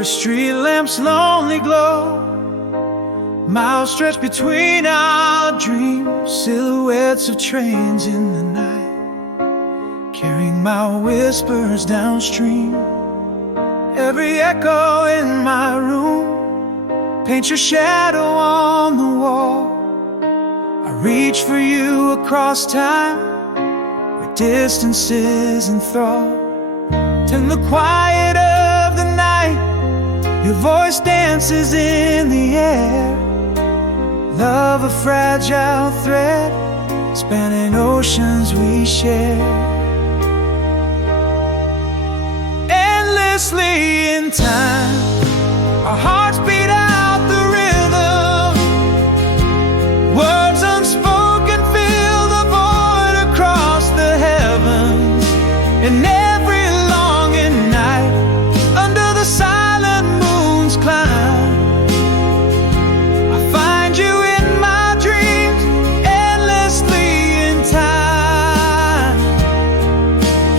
a street lamp's lonely glow, miles stretched between our dreams, silhouettes of trains in the night, carrying my whispers downstream. Every echo in my room paints your shadow on the wall. I reach for you across time, where distance is enthralled. In the quiet of the night, your voice dances in the air. Love, a fragile thread, spanning oceans we share. Endlessly in time, our hearts beat out the rhythm. Words unspoken fill the void across the heavens. And every longing night, under the silent moon's climb, I find you in my dreams, endlessly in time.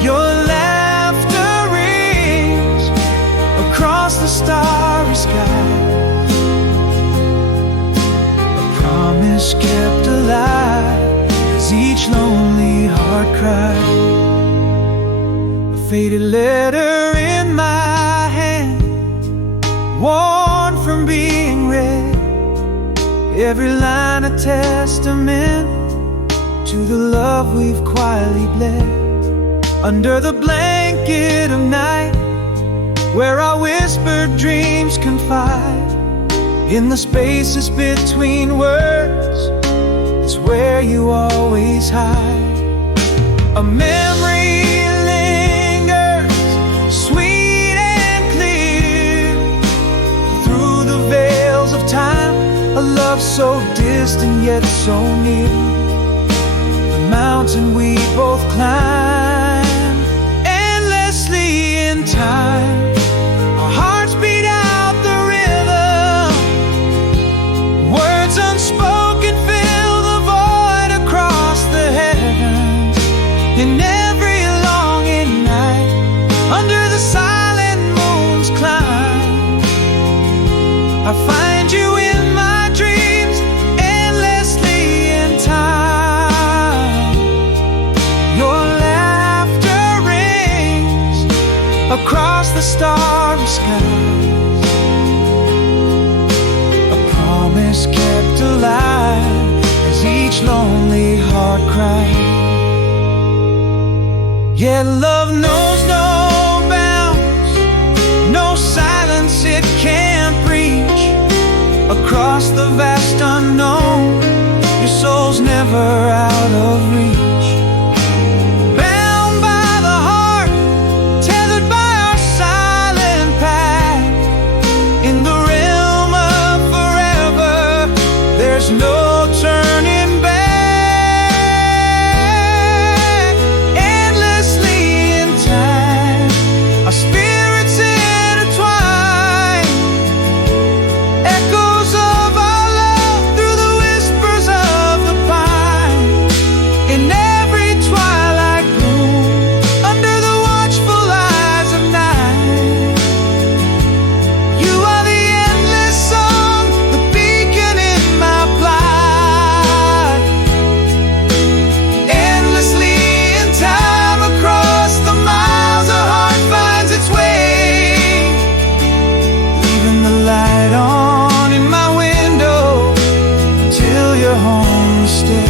Your laughter rings across the starry sky, a promise kept alive as each lonely heart cried. A faded letter in my hand, worn from being read, every line a testament to the love we've quietly bled. Under the blanket of night, where our whispered dreams confide, in the spaces between words, it's where you always hide. A memory lingers, sweet and clear, through the veils of time, a love so distant yet so near. The mountain we both climb, endlessly in time. Our hearts beat out the rhythm. Words unspoken fill the void across the heavens. In every longing night, under the silent moon's climb, I find you in my dreams, endlessly in time. Your laughter rings across the starry skies, a promise kept alive as each lonely heart cried. Yeah, love knows no bounds, no silence it can't breach. Across the vast unknown, your soul's never out of reach. Bound by the heart, tethered by our silent path, in the realm of forever, there's no turning back. Endlessly in time, our spirits intertwine, echoes of our love through the whispers of the pine. In every twilight gloom, under the watchful eyes of night, you are the endless song, the beacon in my plight. Endlessly in time, across the miles, a heart finds its way, leaving the light on in my window till you're home to stay.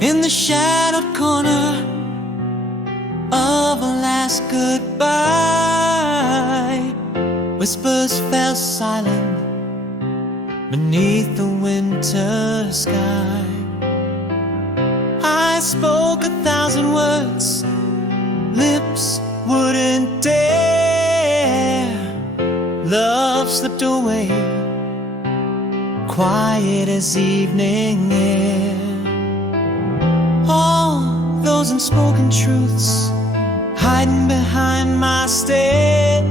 In the shadowed corner of a last goodbye, whispers fell silent beneath the winter sky. I I spoke 1,000 words, lips wouldn't dare. Love slipped away, quiet as evening air. All those unspoken truths hiding behind my stare.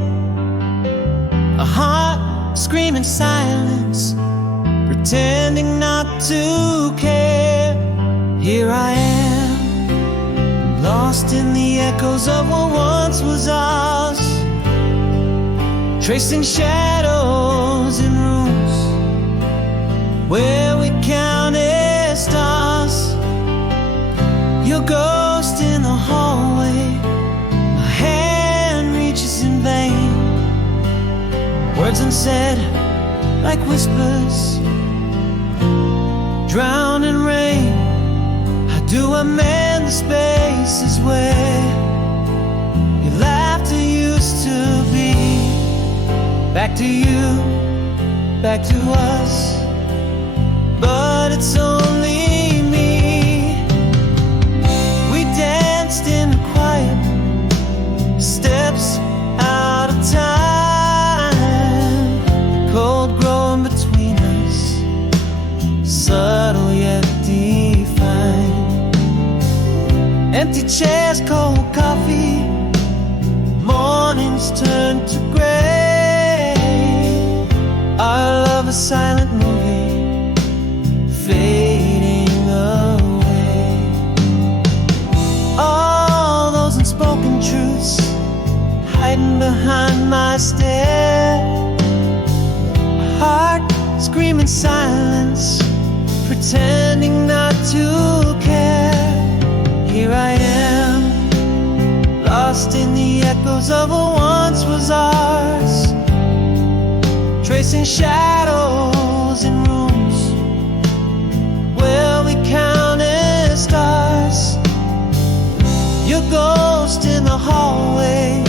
A heart screaming silence, pretending not to care. Here I am, lost in the echoes of what once was ours, tracing shadows in rooms where we counted stars. Your ghost in the hallway, my hand reaches in vain. Words unsaid like whispers, drowned in rain. How do I mend the spaces where your laughter used to be? Back to you, back to us, but it's only me. We danced in the quiet, steps out of time. The cold growing between us, subtle yet defined. Empty chairs, cold coffee, mornings turn to gray. Our love a silent movie, fading away. All those unspoken truths hiding behind my stare. A heart screaming silence, pretending not to care. Here I am, lost in the echoes of what once was ours, tracing shadows in rooms where we counted stars. Your ghost in the hallway,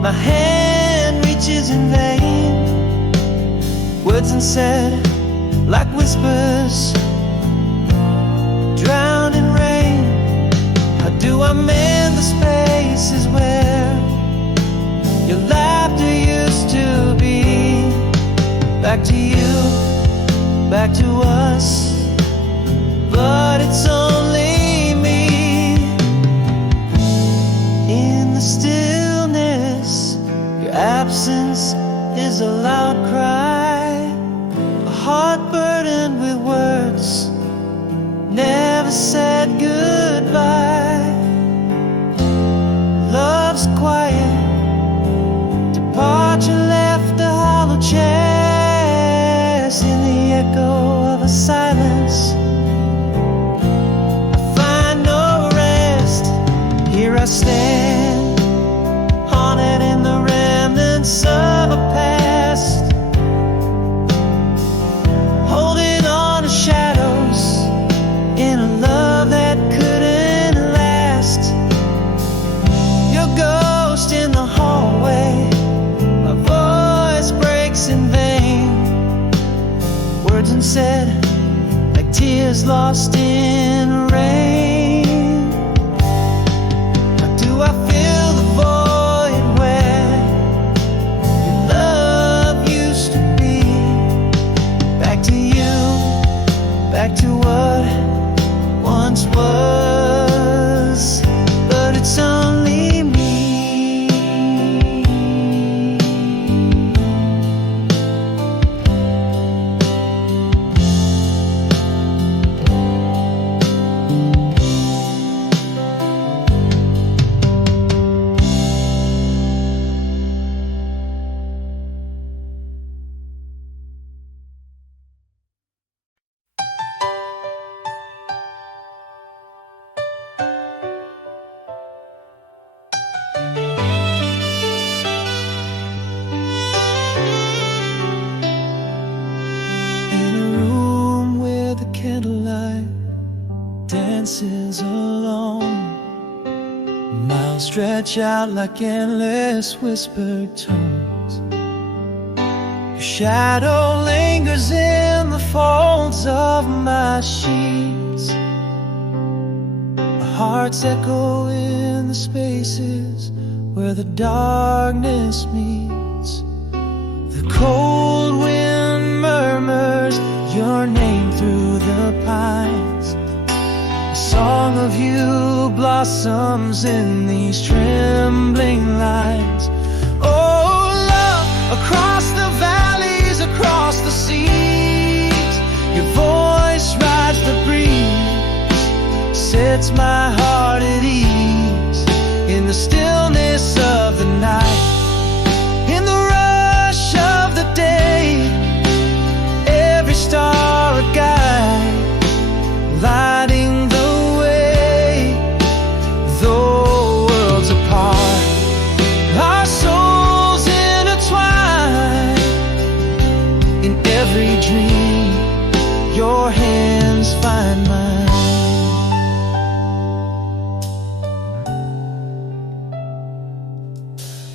my hand reaches in vain. Words unsaid like whispers, drowned in rain. How do I mend the spaces where your laughter used to be? Back to you, back to us, but it's only me. In the stillness, your absence is a loud cry, a heart burdened with words never said goodbye. Love's quiet departure left a hollow chest in the echo of a silence. I find no rest. Here I stand, haunted in the remnants of a past, holding on to shadows in a love that couldn't last. Your ghost in the hallway, my voice breaks in vain. Words unsaid like tears lost in rain. How do I fill the void where your love used to be? Back to you, back to what once was, but it's only me. Dances alone, miles stretch out like endless whispered tones. Your shadow lingers in the folds of my sheets. Hearts echo in the spaces where the darkness meets. The cold wind murmurs your name through the pines. A song of you blossoms in these trembling lines. Oh, love, across the valleys, across the seas, your voice rides the breeze, sets my heart at ease. In the stillness of the night, in the rush of the day, every star a guide, lighting the way. Though worlds apart, our souls intertwine. In every dream, your hands find mine.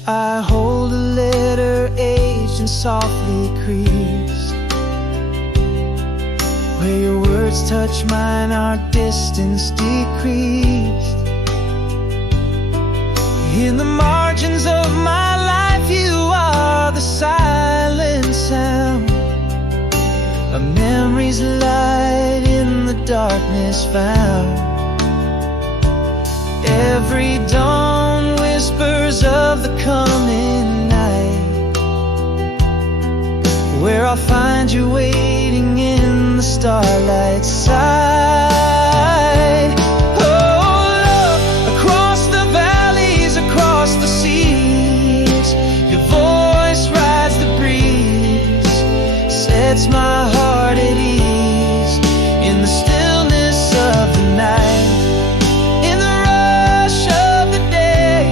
I hold a letter aged and softly creased, where your words touch mine, our distance decreased. In the margins of my life, you are the silent sound, a memory's light in the darkness found. Every dawn whispers of the coming night, where I'll find you waiting in the starlight side. Oh, love, across the valleys, across the seas, your voice rides the breeze, sets my heart at ease. In the stillness of the night, in the rush of the day,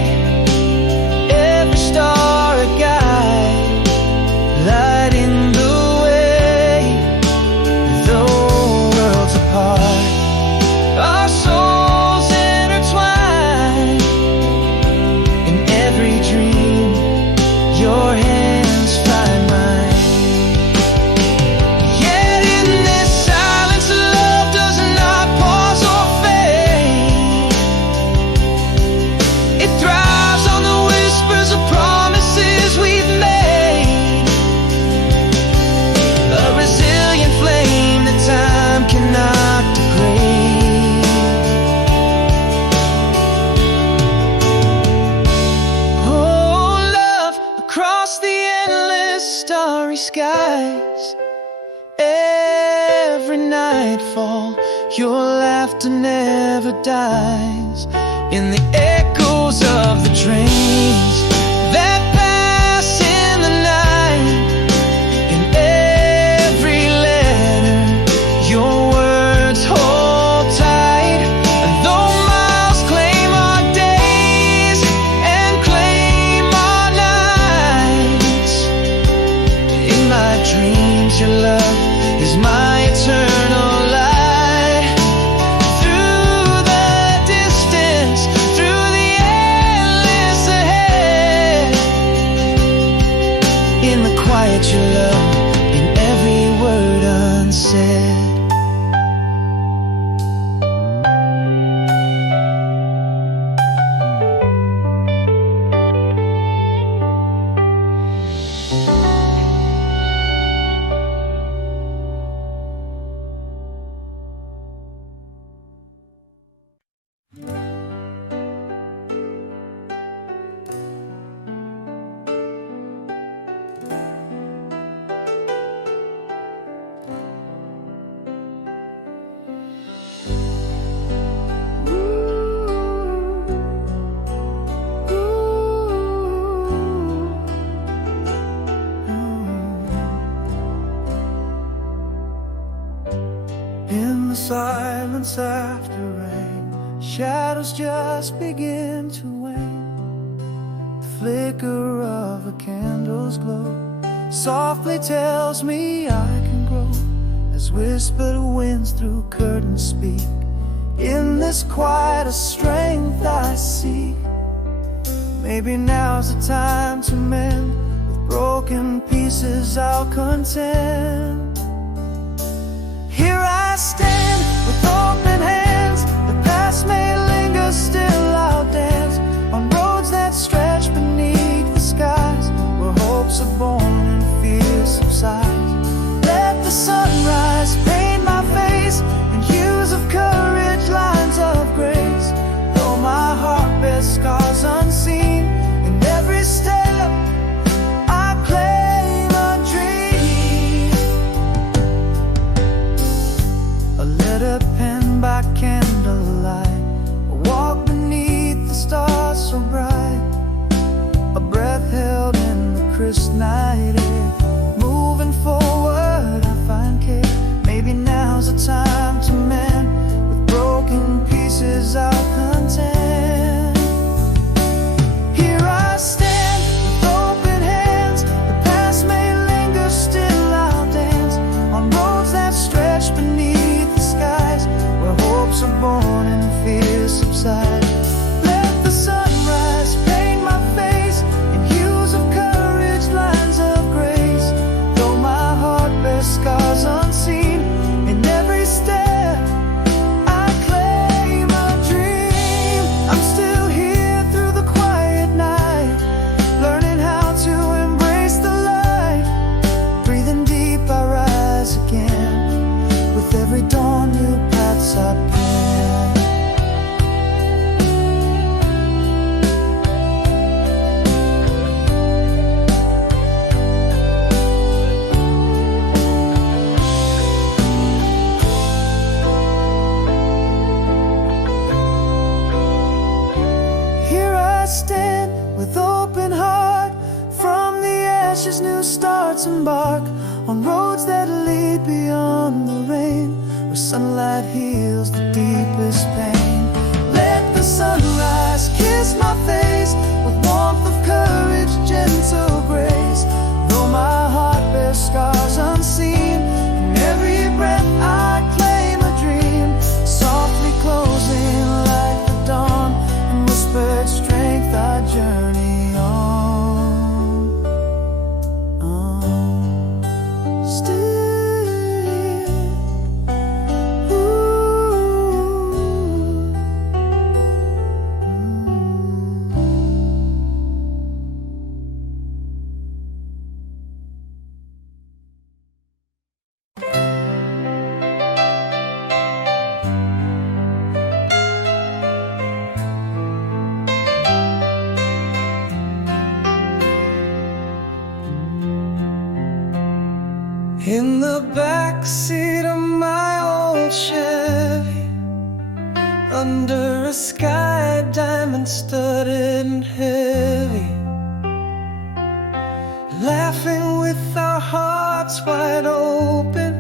every star a guide, lighting the way. Though worlds apart, our souls intertwine. In every dream, your hands find mine. Yet in this silence, love does not pause or fade. It thrives on the whispers of promises we've made, a resilient flame that time cannot degrade. Oh, love, across the endless starry skies, every nightfall, your laughter never dies. In the echoes of the trains that pass in the night, in every letter, your words hold tight. And though miles claim our days and claim our nights, in my dreams your love is my eternal light. Through the distance, through the endless ahead, in the quiet your love, in every word unsaid. In the silence after rain, shadows just begin to wane. The flicker of a candle's glow softly tells me I can grow, as whispered winds through curtains speak. In this quiet a strength I seek. Maybe now's the time to mend. With broken pieces I'll contend. Here I stand with open hands. The past may linger still I'll dance on roads that stretch beneath the skies, where hopes are born and fears subside. Let the sunrise paint my face in hues of courage, lines of grace. Though my heart bears scars unseen, in every step I claim a dream. A letter penned by candlelight, a walk beneath the stars so bright, a breath held in the crisp night air. Moving forward I find care. Maybe now's the time to mend, with broken pieces I'll contend. Here I stand with open hands, the past may linger, still I'll dance on roads that stretch beneath the skies, where hopes are born and fears subside. Let the sunrise paint my face in hues of courage, lines of grace. Though my heart bears scars unseen, in every step I claim a dream. I'm still here through the quiet night, learning how to embrace the light. Breathing deep I rise again, with every dawn new paths I plan. Here I stand with open heart, from the ashes new starts embark on roads that lead beyond the rain, where sunlight heals the deepest pain. Let the sunrise kiss my face with warmth of courage, gentle grace. Though my heart bears scars unseen, in every breath I claim a dream. Softly closing like the dawn, in whispered strength I journey on. Still, in the backseat of my old Chevy, under a sky diamond studded and heavy, laughing with our hearts wide open.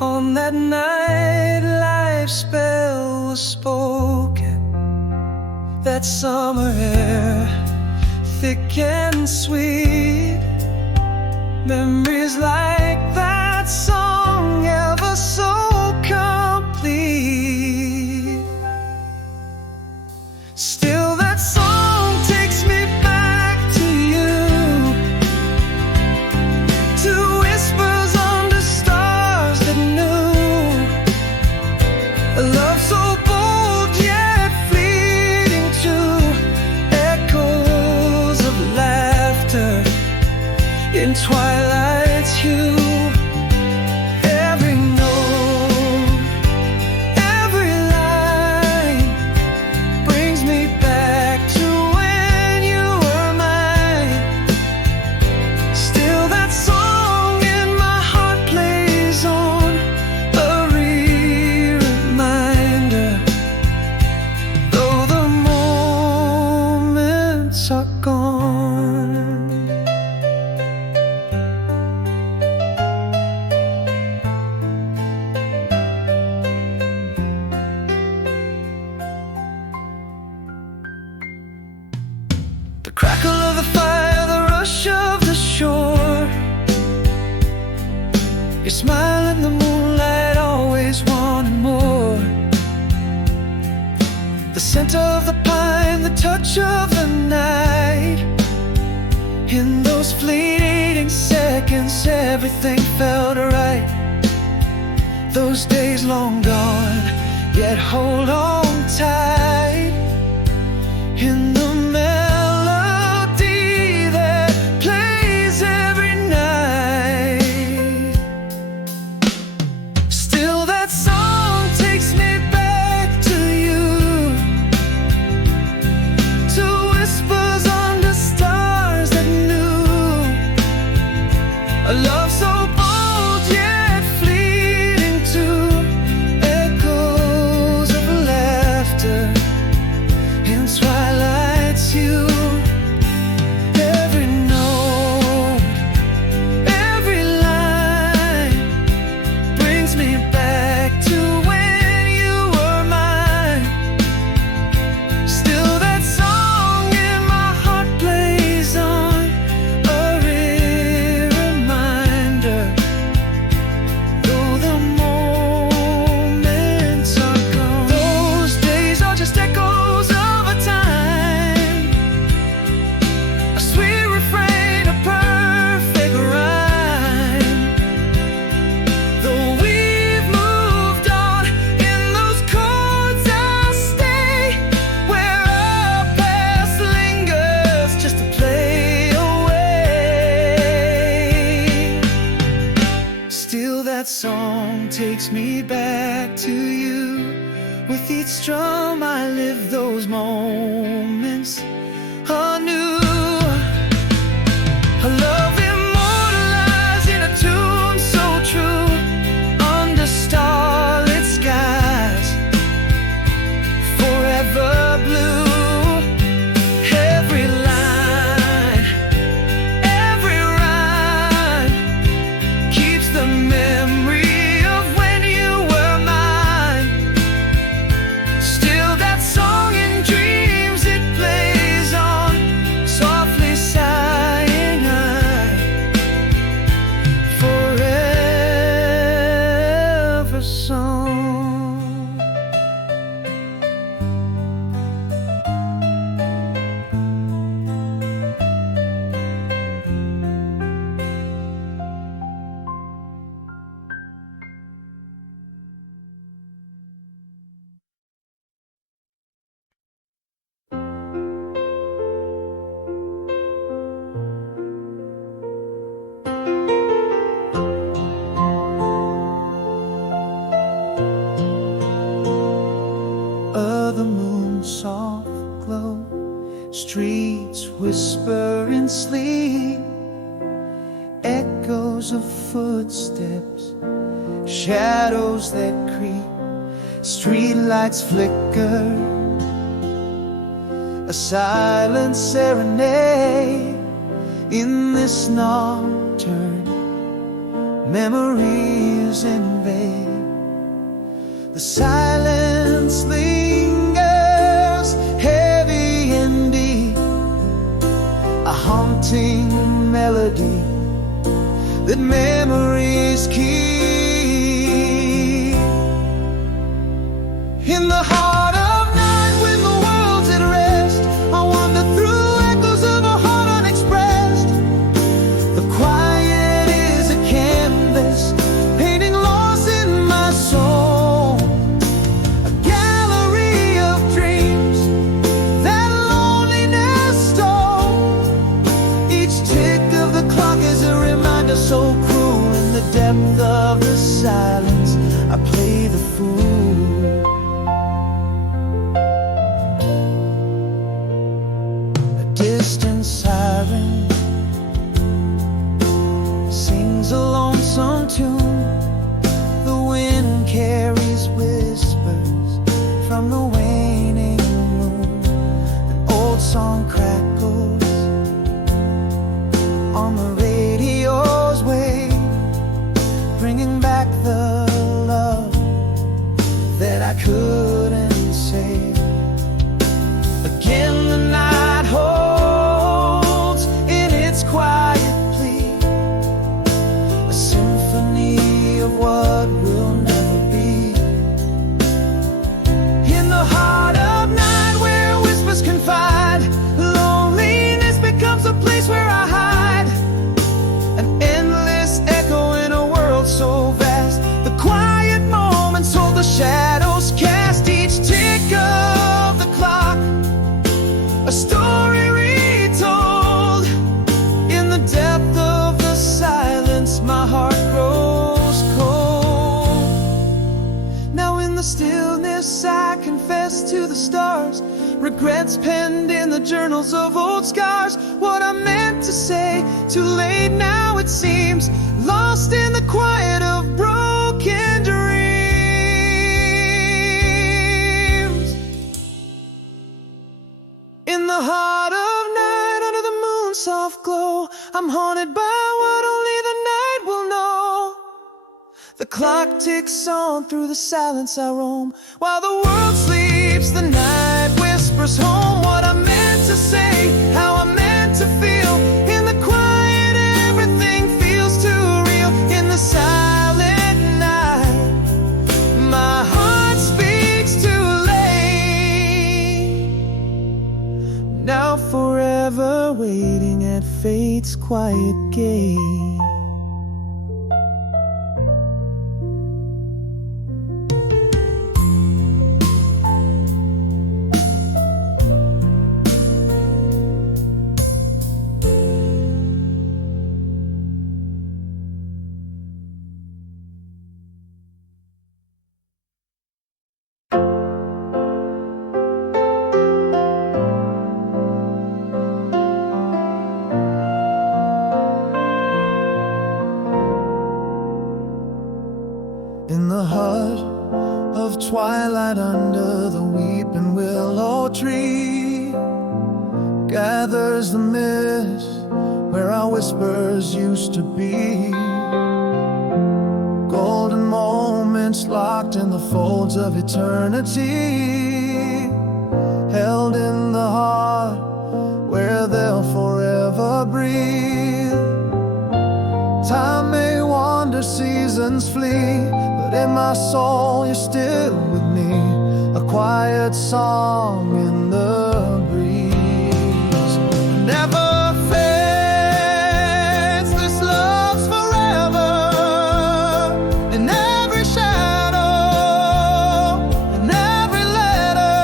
On that night life's spell was spoken. That summer air, thick and sweet, memories like that song, ever so complete. Still that song takes me back to you, to whispers under stars that knew a love so bold yet fleeting, to echoes of laughter in twilight's hue. Every note, every line brings me back to when you were mine. Still that song in my heart plays on, a reminder, though the moments are gone. The crackle of the fire, the rush of the shore, your smile in the moonlight, always wanting more. The scent of the pine, the touch of the night. In those fleeting seconds, everything felt right. Those days long gone, yet hold on tight. takes me back to you. With each strum I live those moments anew. A love immortalized in a tune so true, under starlit skies, forever blue. Every line, every rhyme keeps the memory of when you were mine. Still that song in dreams it plays on, softly sighing I, forever song. The moon's soft glow, streets whisper in sleep, echoes of footsteps, shadows that creep, streetlights flicker, a silent serenade in this nocturne, memories invade. The silence lingers, heavy and deep, a haunting melody that memories keep. In the heart of night when the world's at rest, I wander through echoes of a heart unexpressed. The quiet is a canvas painting loss in my soul. So cruel in the depth of the silence, I play the fool. A distant siren sings a lonesome tune. The wind carries whispers from the waning moon. An old song crackles on the radio's wave, bringing back the love that I couldn't save. Again the night holds in its quiet plea a symphony of what will never be. In the heart of night where whispers confide, loneliness becomes a place where I hide. An endless echo in a world so vast. The quiet moments hold the shadows cast. Each tick of the clock, a story retold. In the depth of the silence, my heart grows cold. Now in the stillness I confess to the stars, regrets penned in the journals of old scars. What I meant to say, too late now it seems, lost in the quiet of broken dreams. In the heart of night, under the moon's soft glow, I'm haunted by what only the night will know. The clock ticks on through the silence I roam, while the world sleeps, the night whispers home. What I meant to say, how I meant to feel. In the quiet everything feels too real. In the silent night, my heart speaks too late. Now forever waiting at fate's quiet gate. twilight under the weeping willow tree gathers the mist where our whispers used to be. Golden moments locked in the folds of eternity, held in the heart where they'll forever breathe. Time may wander, seasons flee, but in my soul you're still with me, a quiet song in the breeze. Never fades, this love's forever, in every shadow, in every letter.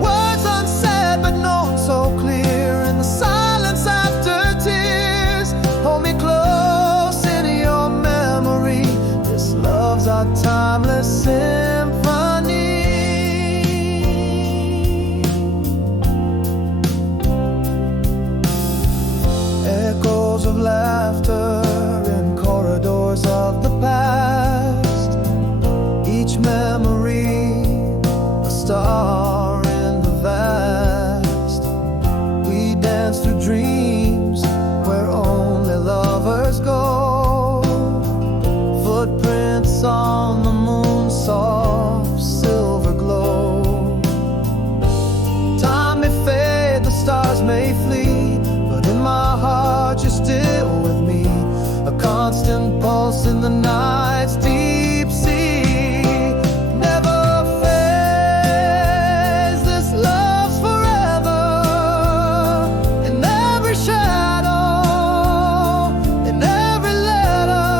Words unsaid but known so clear, in the silence after tears. Hold me close in your memory, this love's our timeless symphony. Echoes of laughter in corridors of the past, each memory a star in the vast. We dance through dreams where only lovers go, footprints on the moon's soft silver glow. Time may fade, the stars may flee, but in my heart you're still with me, a constant pulse in the night's deep sea. Never fades, this love's forever, in every shadow, in every letter.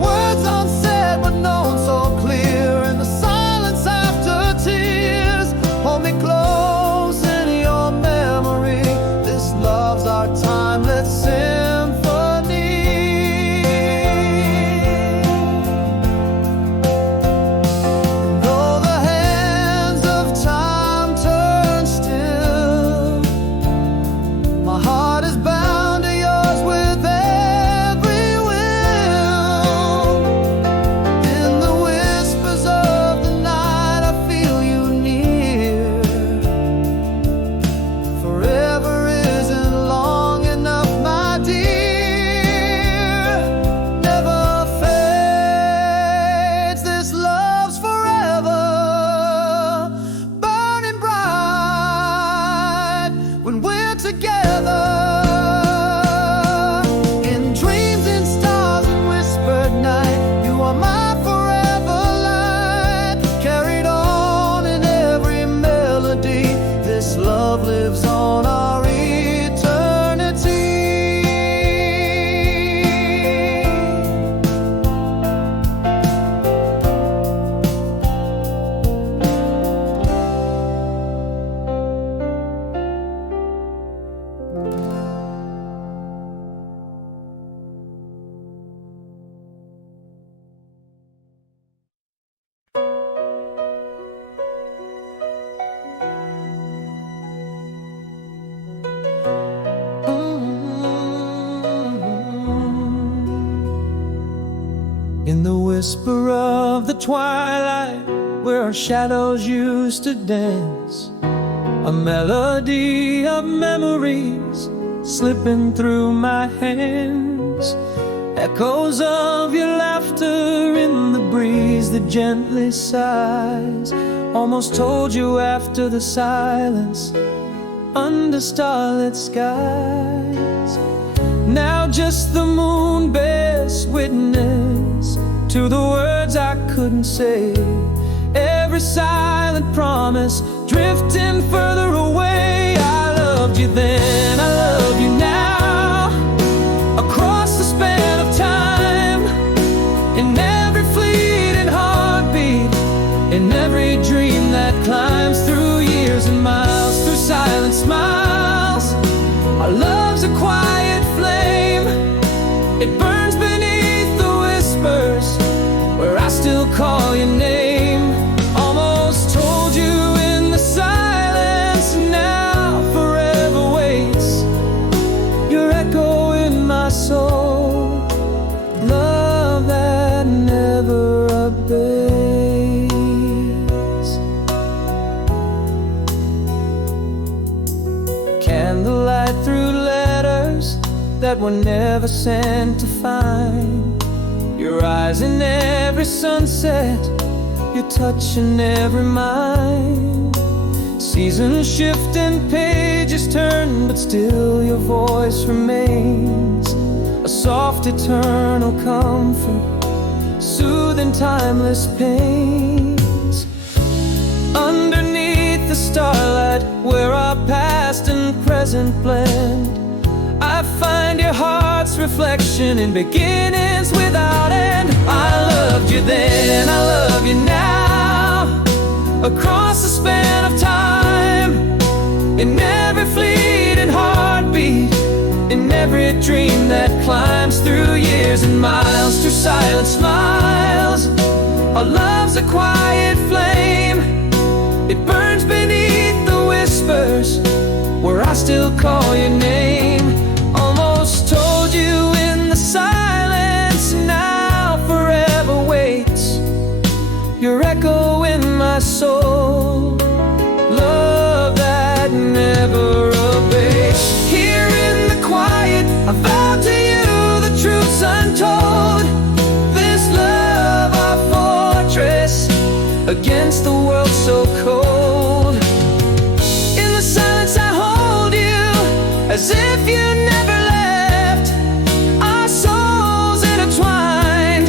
Words unsaid but known so clear, in the silence after tears. Hold me close in your memory, this love's our timeless symphony. And though the hands of time turn still, my heart is bound to yours with every will. In the whispers of the night I feel you near. Forever isn't long enough, my dear. Never fades, this love's forever, burning bright when we're together. In dreams, in stars, and whispered night, you are my forever light, carried on in every melody. This love lives on our eternity. In the whisper of the twilight, where our shadows used to dance, a melody of memories slipping through my hands. Echoes of your laughter in the breeze that gently sighs, almost told you after the silence under starlit skies. Now just the moon bears witness to the words I couldn't say, every silent promise drifting further away. I loved you then, I love you now, across the span of time, in every fleeting heartbeat, in every dream that climbs through years and miles, through silent smiles. Our love's a quiet flame, it burns beneath the whispers where I still call your name. Almost told you in the silence, now forever waits candlelight through letters that were never sent to find. Your eyes in every sunset, your touch in every mind. Seasons shift and pages turn, but still your voice remains. A soft eternal comfort, soothing timeless pains. Underneath the starlight, where our past and present blend, I find your heart's reflection in beginnings without end. I loved you then, I love you now, across the span of time, in every fleeting heartbeat, in every dream that climbs through years and miles, through silent smiles. Our love's a quiet flame, it burns beneath the whispers, where I still call your name. Almost told you in the silence, now forever waits your echo in my soul. Love that never abates. Here in the quiet, I vow to you the truth's untold. This love, our fortress, against the world so cold. In the silence I hold you, as if you never left. Our souls intertwined,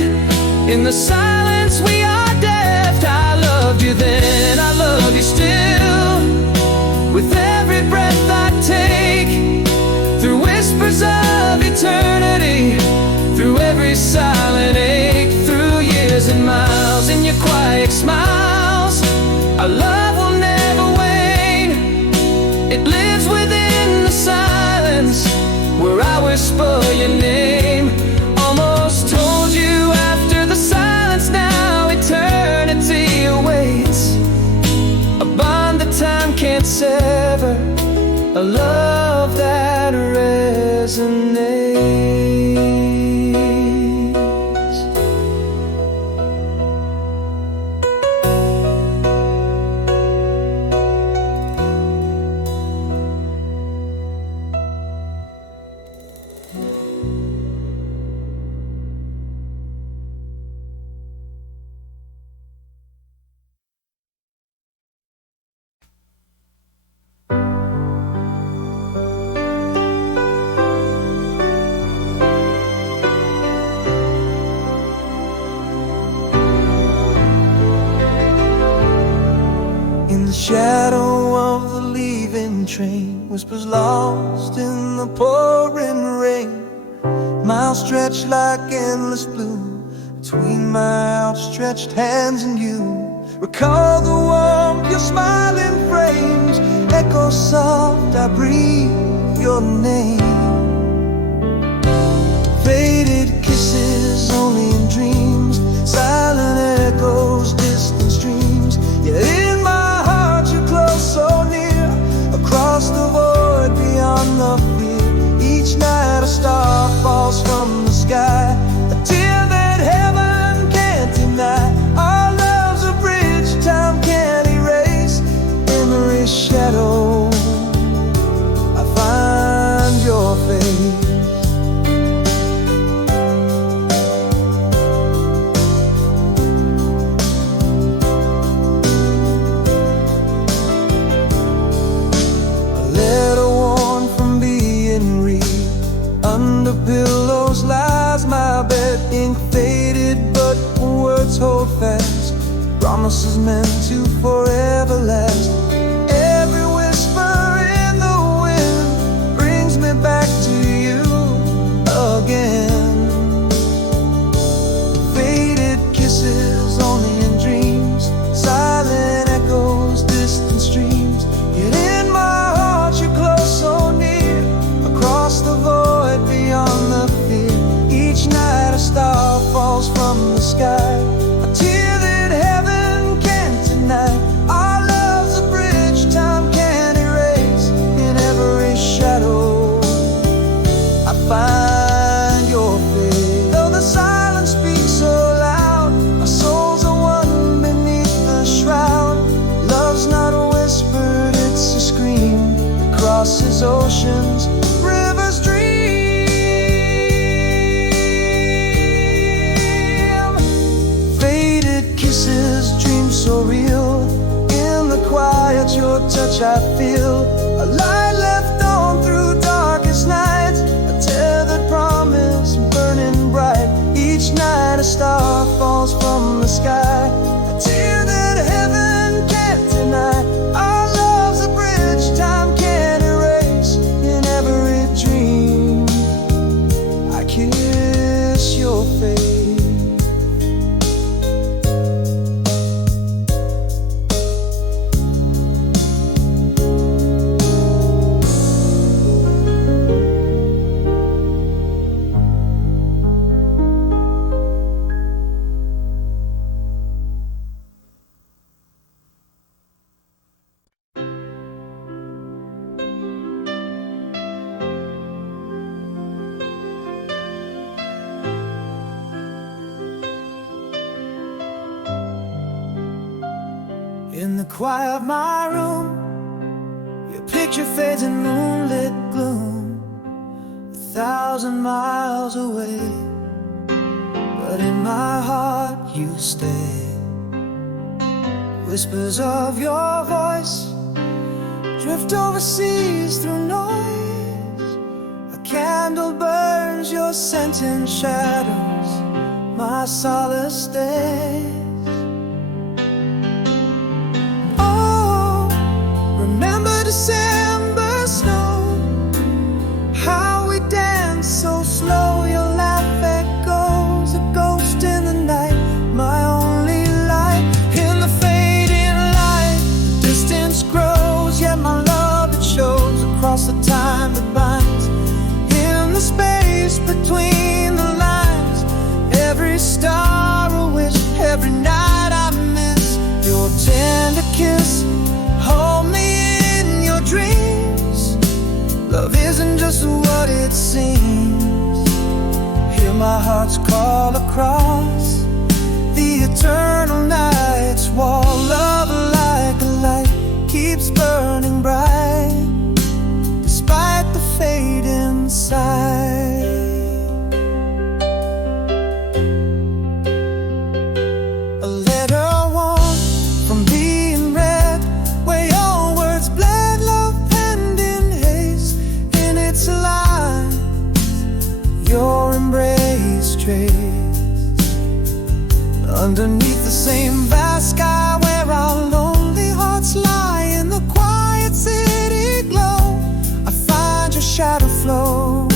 in the silence we are deft. I loved you then, I love you still, with every breath I take, through whispers of eternity, through every silent ache, through years and miles, in your quiet smiles. Our love will never wane, it lives within the silence, where I whisper your name. Almost told you after the silence, now eternity awaits. A bond that time can't sever, a love that resonates. Shadow of the leaving train, whispers lost in the pouring rain. Miles stretched like endless blue between my outstretched hands and you. Recall the warmth your smiling frames, echo soft, I breathe your name. Faded kisses only in dreams, silent echoes, distant streams. Yet in my so near, across the void beyond the fear. Each night a star falls from the sky, a tear that heaven can't deny. Our love's a bridge time can't erase, memory's shadow, I find your face. Pillows lies my bed, ink faded but words hold fast, promises meant to forever last. Every whisper in the wind brings me back to you again. Faded kisses only in dreams, silent echoes, distant streams. Yet in my heart you're close so near, across the void beyond the fear. Each night a star falls from the sky, a tear that heaven can't deny. Our love's a bridge lakes, oceans, rivers dream. Faded kisses, dreams so real. In the quiet, your touch I feel. A light left on through darkest nights. A tethered promise burning bright. Each night a star falls from the sky. A tear that heaven can't deny. Our love's a bridge time can't erase. In every dream I kiss your face. In the quiet of my room, your picture fades in moonlit gloom, 1,000 miles away, but in my heart you stay. Whispers of your voice drift overseas through noise. A candle burns your scent in shadows, my solace stays. Remember December snow, how we danced so slow. Your laugh echoes, a ghost in the night, my only light. In the fading light, the distance grows, yet my love it shows across the time that binds. In the space between the lines, every star a wish, every night I miss your tender kiss. Hold me dreams. Love isn't just what it seems. Hear my heart's call across the eternal night's wall. Love like a light keeps burning bright, despite the fade inside. A letter warm from being read, where your words bled, love penned in haste. In its line, your embrace traced. Underneath the same vast sky, where our lonely hearts lie. In the quiet city glow, I find your shadow flow.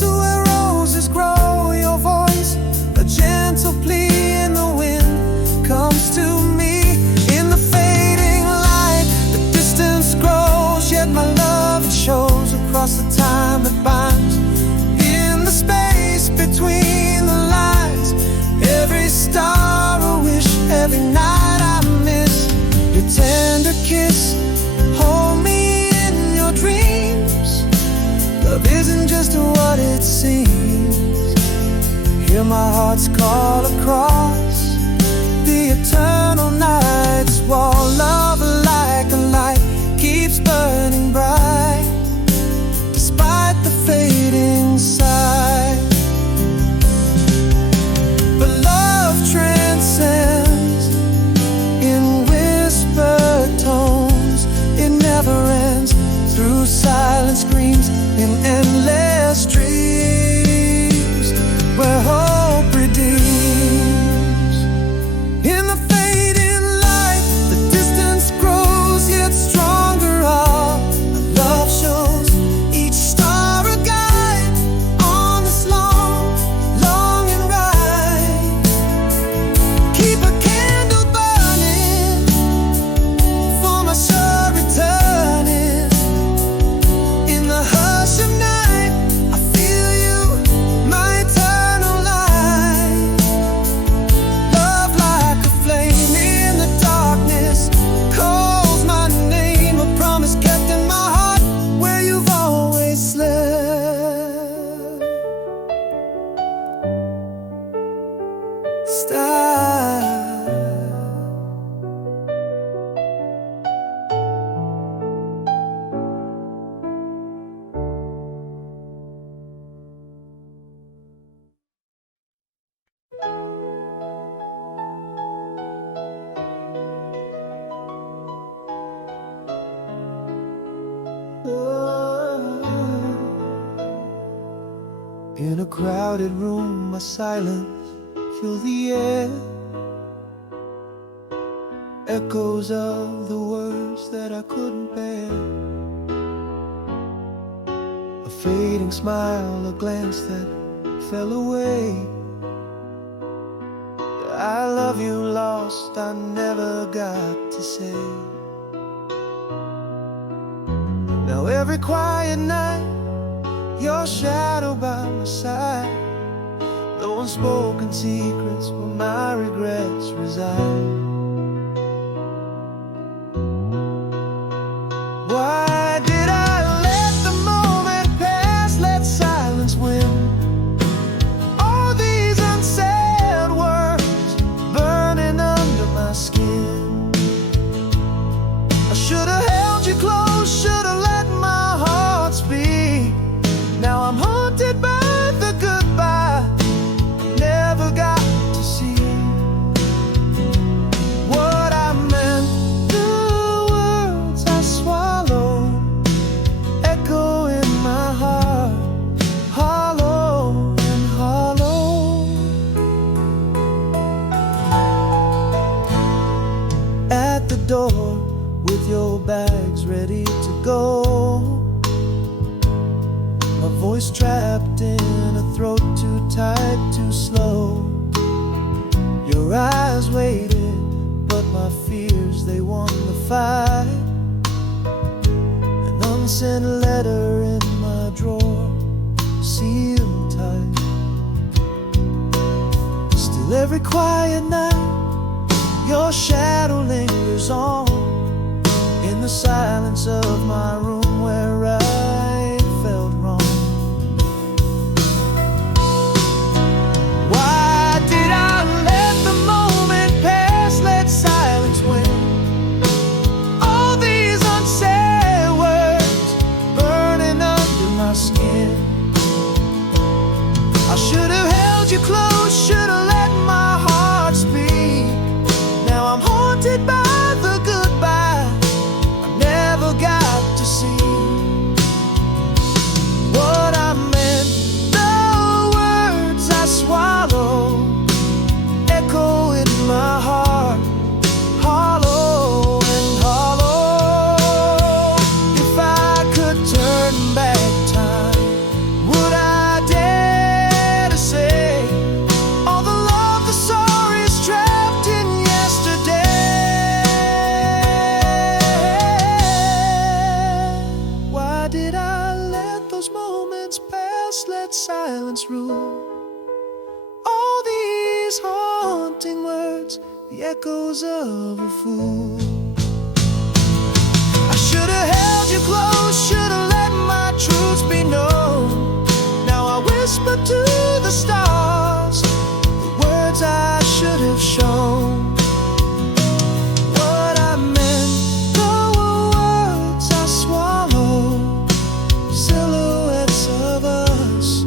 To where roses grow, your voice, a gentle plea in the wind, comes to me. In the fading light, the distance grows, yet my love it shows across the time that binds. In the space between the lines, every star a wish, every night I miss your tender kiss. Hold me in your dreams. Love isn't just what it seems. Hear my heart's call across the eternal night's wall. Love like a light keeps burning bright, despite the fading side. But love transcends in whispered tones. It never ends, through silent screams, in endless dreams, where hope redeems. In the fading light, the distance grows, yet stronger all. Love shows each star a guide on this long, longing ride. Keep a candle burning for my sure returning. In the hush of night, In a crowded room, my silence fill the air. Echoes of the words that I couldn't bear. A fading smile, a glance that fell away. I love you lost, I never got to say. Now every quiet night, your shadow by my side. The unspoken secrets where my regrets reside. Why did I let the moment pass, let silence win? All these unsaid words burning under my skin. I should have held you close, should have let my heart speak. Now I'm haunted by the goodbye I never got to see. What I meant, the words I swallowed, echo in my heart, hollow and hollow. At the door with your bags ready to go, my voice trapped in a throat too tight, too slow. Your eyes waited, but my fears, they won the fight. An unsent letter in my drawer, sealed tight. Still every quiet night, your shadow lingers on. In the silence of my room where I felt wrong. Why did I let the moment pass, let silence win? All these unsaid words burning under my skin. I should have held you close, should have let my heart speak. Now I'm haunted by the goodbye I never got to see. What I meant, the words I swallowed, echo in my heart, hollow and hollow. If I could turn back time, would I dare to say all the love, the stories trapped in yesterday? Why did I let those moments pass, let silence rule? All these haunting words, the echoes of a fool. I should have held you close, should have let my truths be known. Now I whisper to the stars the words I should have shown. What I meant, the words I swallowed, silhouettes of us,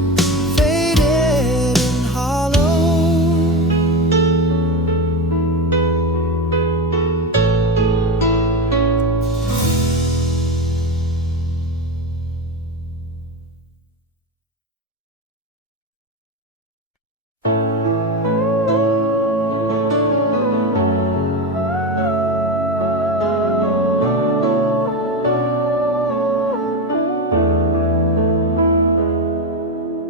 faded and hollow.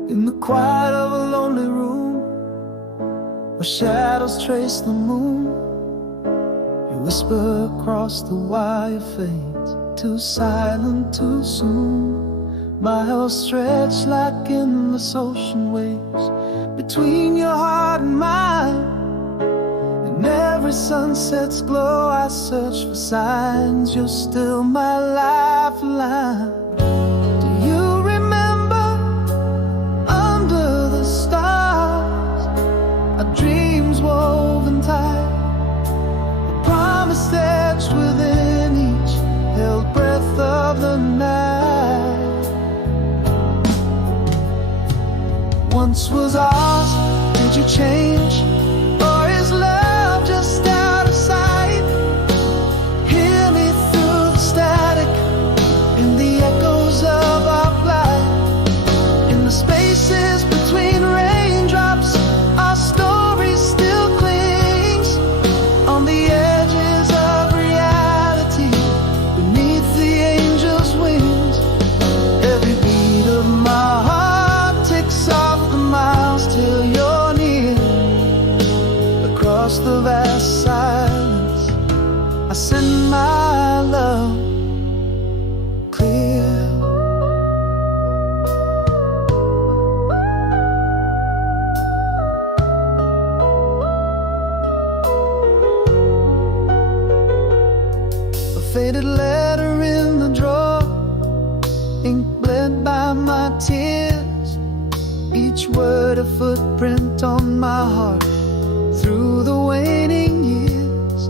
In the quiet of a lonely room, where shadows trace the moon, you whisper across the wire, fades too silent too soon. Miles stretch like endless ocean waves between your heart and mine. In every sunset's glow I search for signs, you're still my lifeline. Do you remember under the stars, our dreams woven tight, a promise etched within each held breath of the night? Once was ours, did you change? Or is love just out of sight? Hear me through the static, in the echoes of our flight, in the spaces between ink bled by my tears, each word a footprint on my heart. Through the waning years,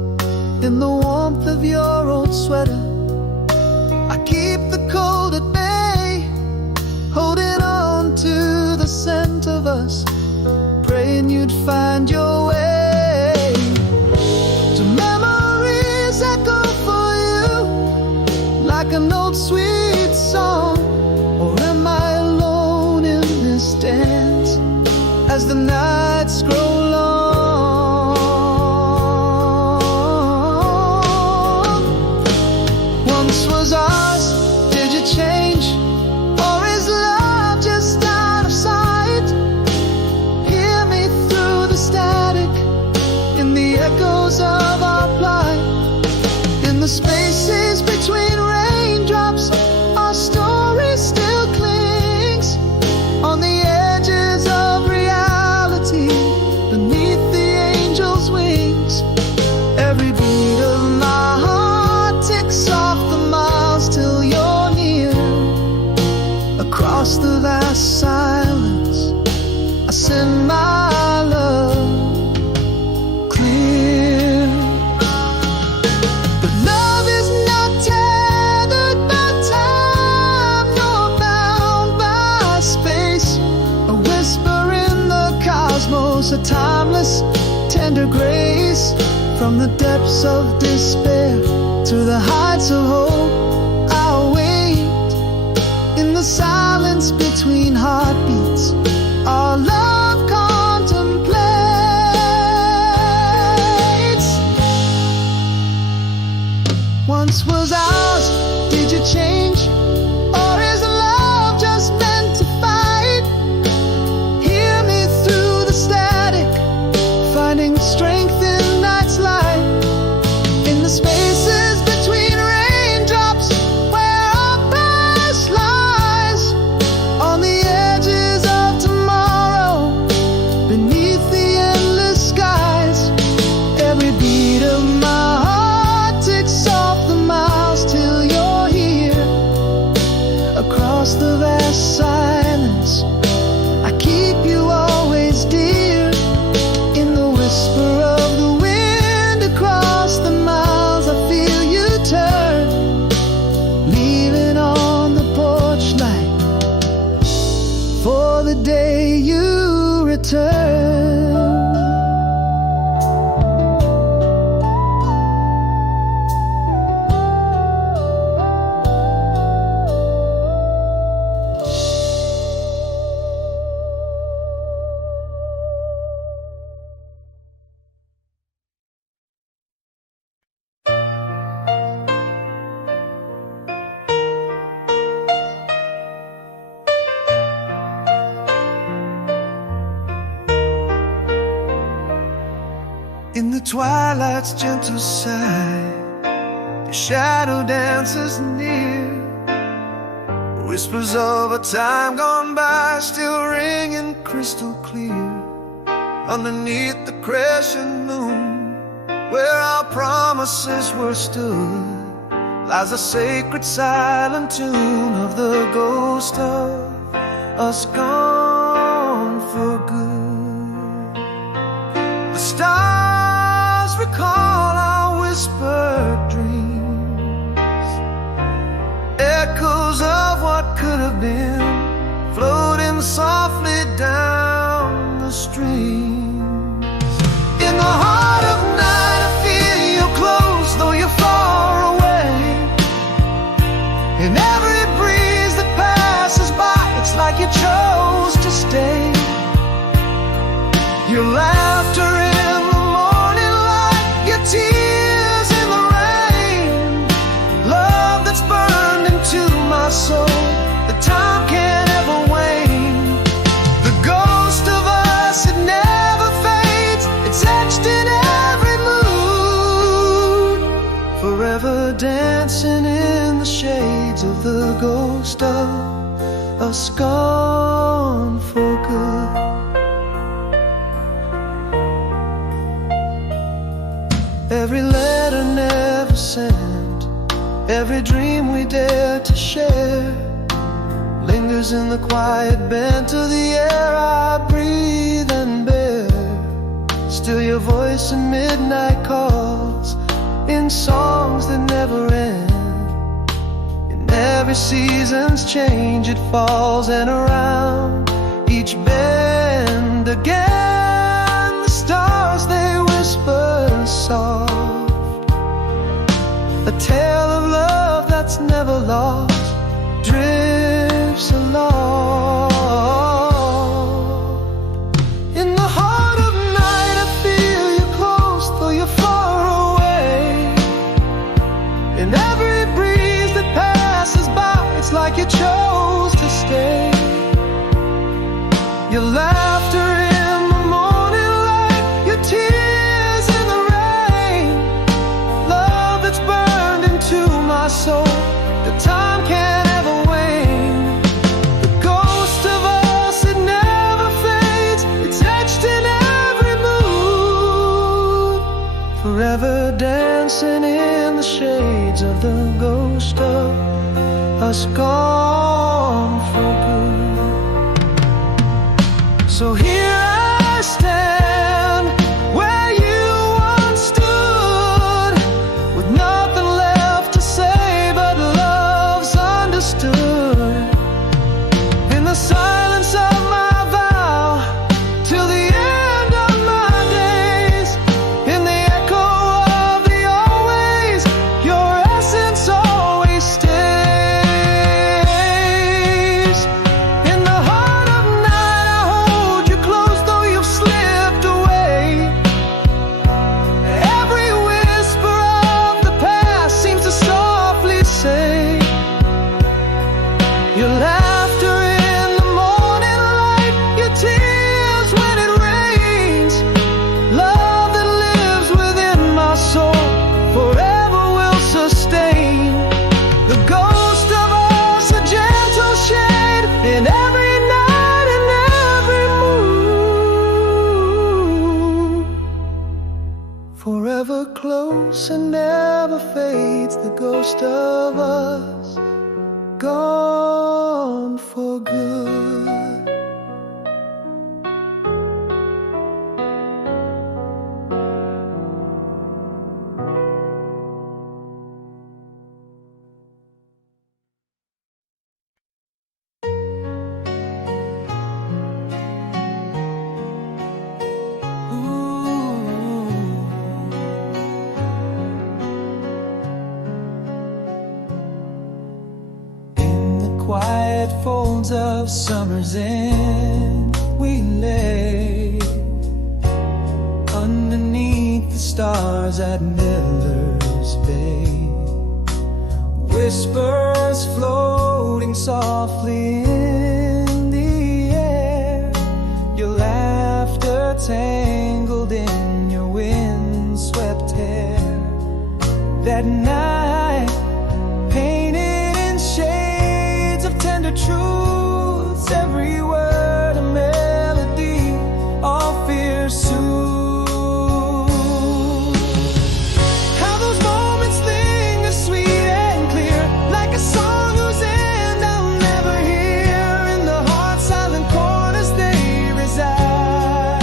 in the warmth of your old sweater, I keep the cold at bay, holding on to the scent of us, praying you'd find your way. So memories echo for you like an old sweet song. Or am I alone in this dance as the nights grow long? Once was ours, did you change? Or is love just out of sight? Hear me through the static, in the echoes of our plight. In the spaces between raindrops, our story still clings. On the edges of reality, beneath the angel's wings. Every beat of my heart ticks off the miles till you're near. Across the vast silence, I send my love clear. But love is not tethered by time, nor bound by space. A whisper in the cosmos, a timeless, tender grace. From the depths of despair to the heights of hope, I'll wait. In the silence between heartbeats, our love contemplates. Once was ours, did you change? Or is love just meant to fight? Hear me through the static, finding strength in night's light. In the spaces between raindrops, where our past lies. On the edges of tomorrow, beneath the endless skies. Every beat of my heart ticks off the miles till you're here. Across the vast silence, I keep you always dear. In the whisper of the wind, across the miles, I feel you turn, leaving on the porch light for the day you return. In the twilight's gentle sigh, the shadow dances near. Whispers of a time gone by still ringing crystal clear. Underneath the crescent moon, where our promises were stood, lies a sacred silent tune of the ghost of us gone for good. The stars recall our whispered dreams, echoes of what could have been, floating softly down the stream. In the heart of night I feel you close, though you're far away. In every breeze that passes by, it's like you chose to stay. Your laughter in the morning light, your tears in the rain, love that's burned into my soul, the time can't ever wane. The ghost of us, it never fades, it's etched in every mood, forever dancing in the shades of the ghost of us gone for good. Every letter never sent, every dream we dared to share, whispers in the quiet bend to the air I breathe and bear. Still your voice in midnight calls, in songs that never end. In every season's change it falls, and around each bend again the stars they whisper soft. A tale of love that's never lost drifts along. In the heart of night I feel you close, though you're far away. In every breeze that passes by, it's like you chose to stay. Your laughter in the morning light, your tears in the rain, love that's burned into my soul, the time can't ever wane. The ghost of us, it never fades, it's etched in every mood, forever dancing in the shades of the ghost of us gone for good. So here I stand, where you once stood, with nothing left to say but love's understood. In the silence of my vow, till the end of my days, in the echo of the always, your essence always stays. In the heart of night I hold you close, though you've slipped away. Every whisper of the past seems to softly say, your laughter in the morning light, your tears when it rains, love that lives within my soul forever will sustain. The ghost of us, a gentle shade in every night and every mood, forever close and never fades. The ghost of us gone for good. Quiet folds of summer's end we lay, underneath the stars at Miller's Bay. Whispers floating softly in the air, your laughter tangled in your windswept hair. That night painted in shades of tender truths, every word a melody, all fear soothed. How those moments linger sweet and clear, like a song whose end I'll never hear. In the heart silent corners they reside,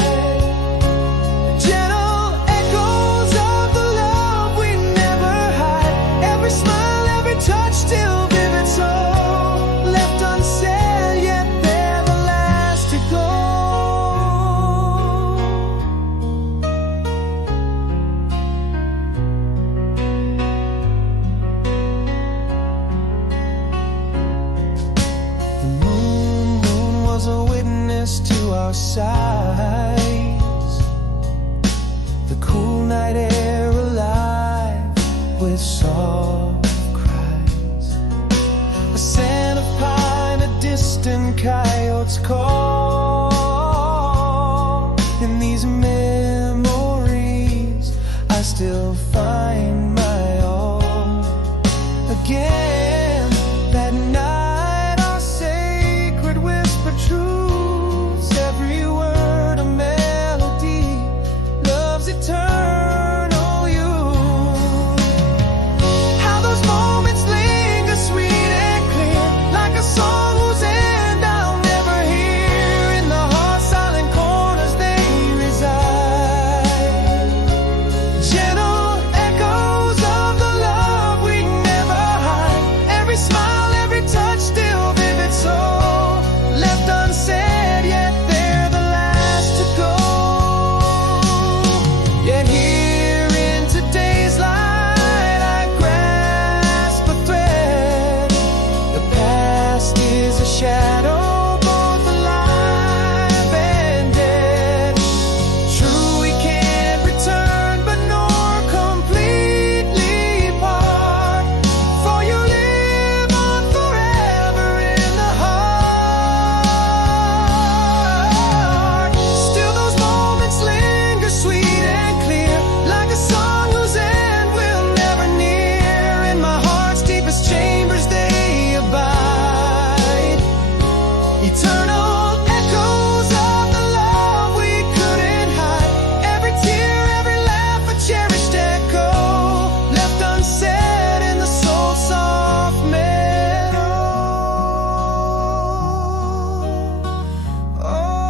gentle echoes of the love we never hide. Every smile, every touch still vivid, so left unsaid, yet they're the last to go. The moon was a witness to our sighs, the cool night air alive with soft cries, a scent of pine, a distant coyote's call. In these memories I still find my all. Again, that night our sacred whisper truths, every word a melody, love's eternal youth. How those moments linger sweet and clear, like a song whose end shadow, both alive and dead. True, we can't return, but nor completely part. For you live on forever in the heart. Still those moments linger sweet and clear, like a song whose end will never near. In my heart's deepest chambers they abide, eternal echoes of the love we couldn't hide. Every tear, every laugh, a cherished echo, left unsaid in the soul's soft meadow. Oh,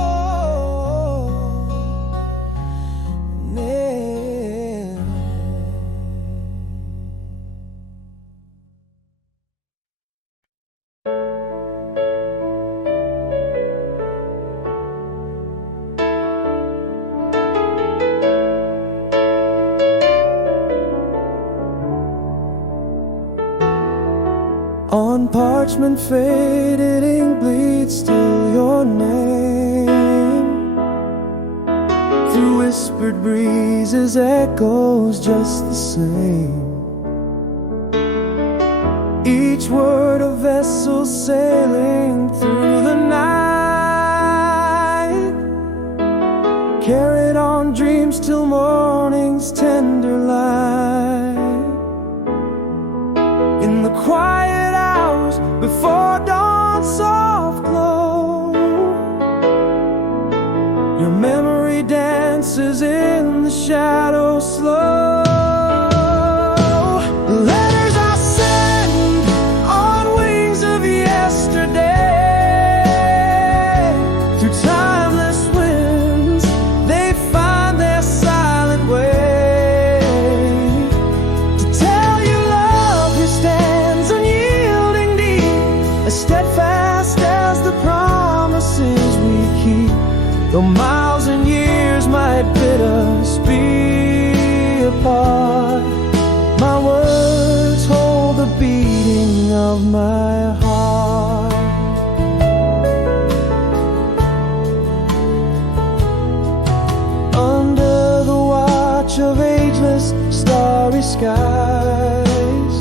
never. On parchment faded ink bleeds still your name. Through whispered breezes echoes just the same. Each word a vessel sailing through the night, carried on dreams till morning's tender light. In the quiet hours before dawn's soft glow, your memory dances in the shadows slow. Letters I send on wings of yesterday. Through timeless winds they find their silent way to tell you love here stands unyielding deep, as steadfast as the promises we keep. Though miles and years might bid us be apart, my words hold the beating of my heart. Under the watch of ageless starry skies,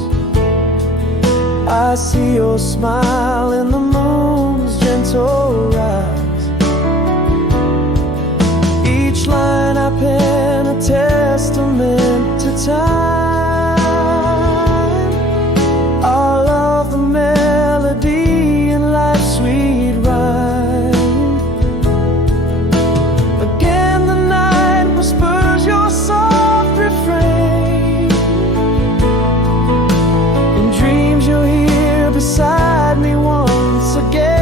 I see your smile in the moon's gentle rise. Each line I pen a testament to time. All of the melody and life's sweet rhyme. Again the night whispers your soft refrain. In dreams you're here beside me once again.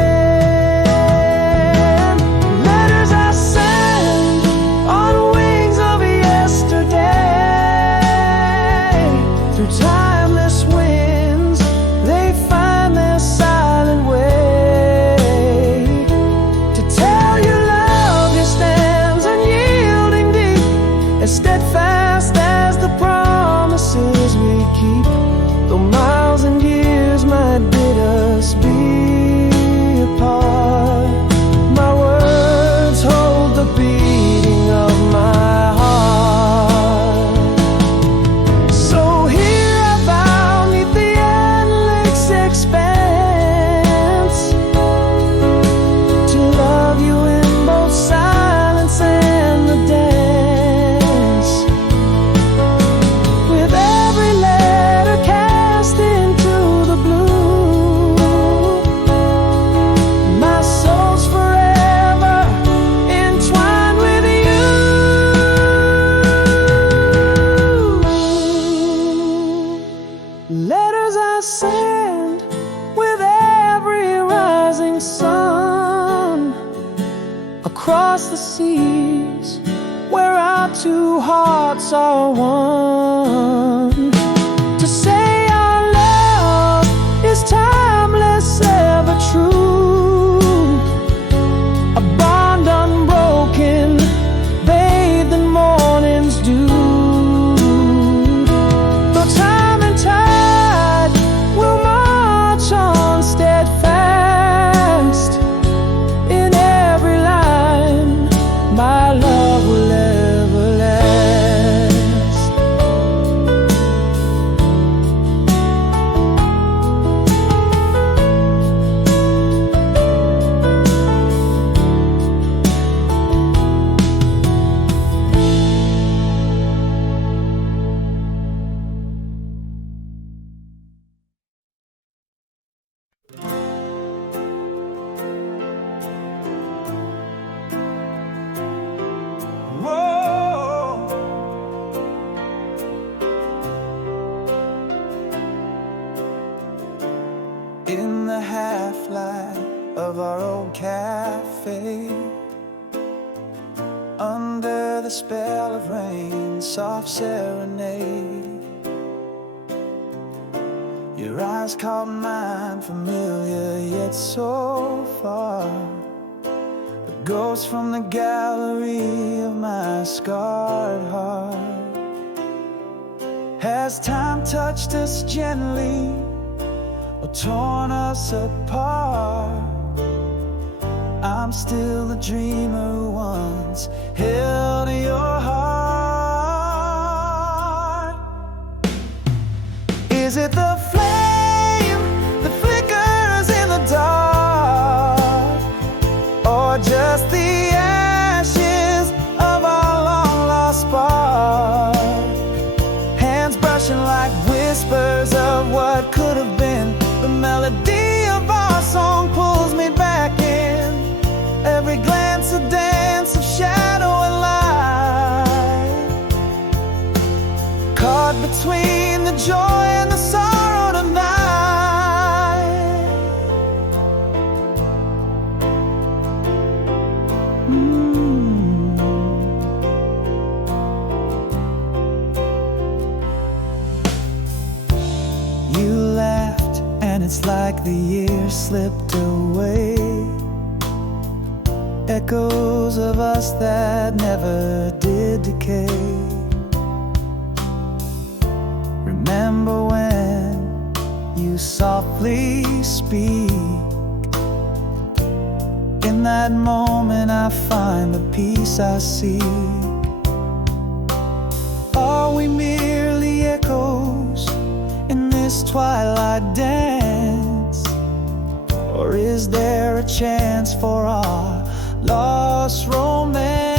Letters I send on wings of yesterday. Through timeless winds they find their silent way to tell you love here stands unyielding deep, as steadfast as the promises we keep. Though miles and years might bid us be apart, my words hold the beating of my heart. So here I bow 'neath the endless expanse, to love you in both silence and the dance. With every letter cast into the blue, my soul's forever entwined with you. Letters I send with every rising sun, across the seas where our two hearts are one, to say our love is timeless, ever true, a bond unbroken, bathed in morning's dew. Though time and tide will march on steadfast, of our old cafe. Under the spell of rain, soft serenade. Your eyes caught mine, familiar yet so far. A ghost from the gallery of my scarred heart. Has time touched us gently or torn us apart? I'm still the dreamer who once held your heart. Is it the flame that flickers in the dark, or just the ashes of our long lost spark? Hands brushing like whispers of what could have been. The melody of our song pulls me back in. Every glance a dance of shadow and light, caught between the joy and the sorrow tonight. You laughed and it's like the years slipped away. Echoes of us that never did decay. Remember when you softly speak. In that moment I find the peace I seek. Are we merely echoes in this twilight dance? Or is there a chance for our lost romance?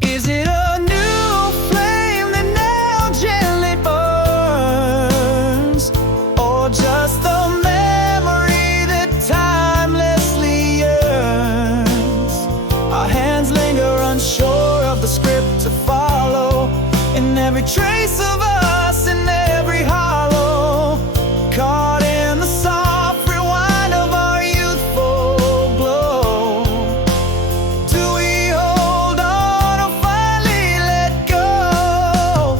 Is it a new flame that now gently burns, or just the memory that timelessly yearns? Our hands linger unsure of the script to follow, in every trace of us, in every hollow, caught in the soft rewind of our youthful glow. Do we hold on or finally let go?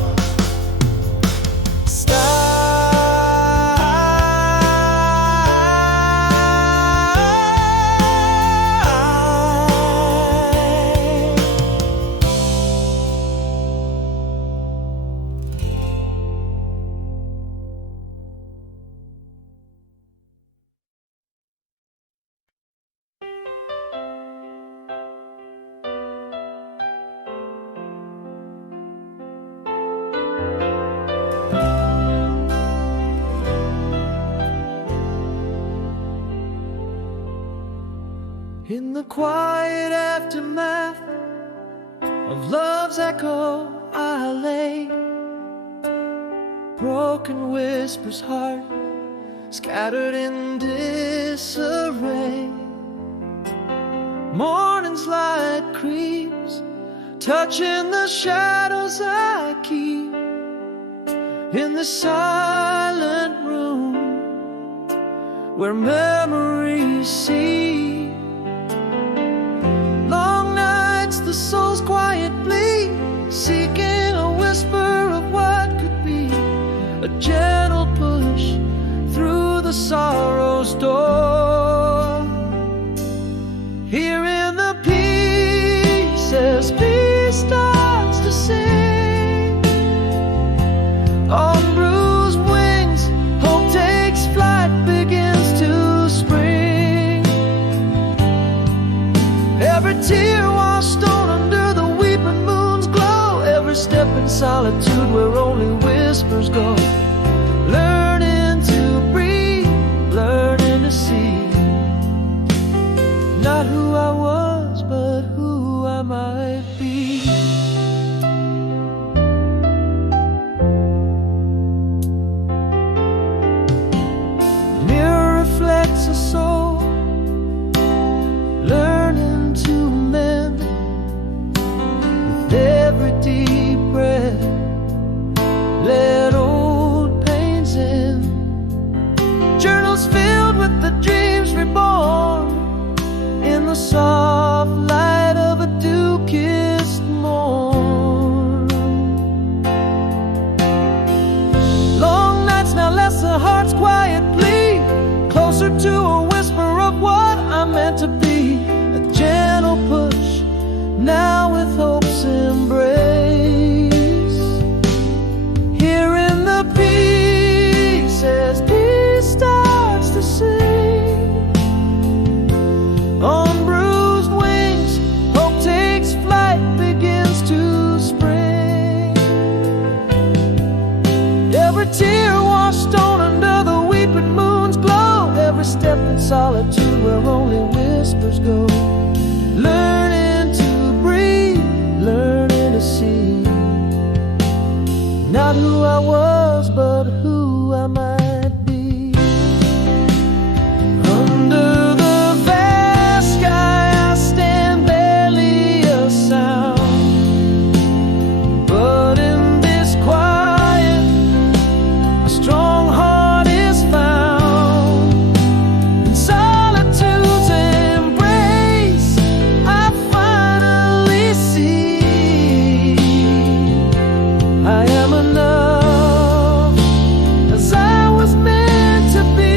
In the quiet aftermath of love's echo, I lay, broken whispers, heart scattered in disarray. Morning's light creeps, touching the shadows I keep in the silent room where memories see. Long nights, the soul's quiet plea, seeking a whisper of what could be, a gentle push through the sorrow's door. Here in the pieces, peace starts to sing. On bruised wings, hope takes flight, begins to spring. Every tear washed on under the weeping moon's glow. Every step in solitude where only whispers go. Learning to breathe, learning to see. Not who I was, but who I might be. Mirror reflects a soul, learning to mend with every deep breath. Let old meadows filled with the dreams reborn in the soft light of a dew-kissed morn. Long nights now less a heart's quiet plea, closer to a whisper of what I'm meant to be. A gentle push now with hope's embrace. Here in the peace as peace starts to sing, on bruised wings hope takes flight, begins to spring. Every tear washed on under the weeping moon's glow, every step in solitude where only whispers go. Learning to breathe, learning to see, not who I was, but who I might be. Under the vast sky I stand, barely a sound, but in this quiet a strong heart is found. In solitude's embrace I finally see I am enough as I was meant to be.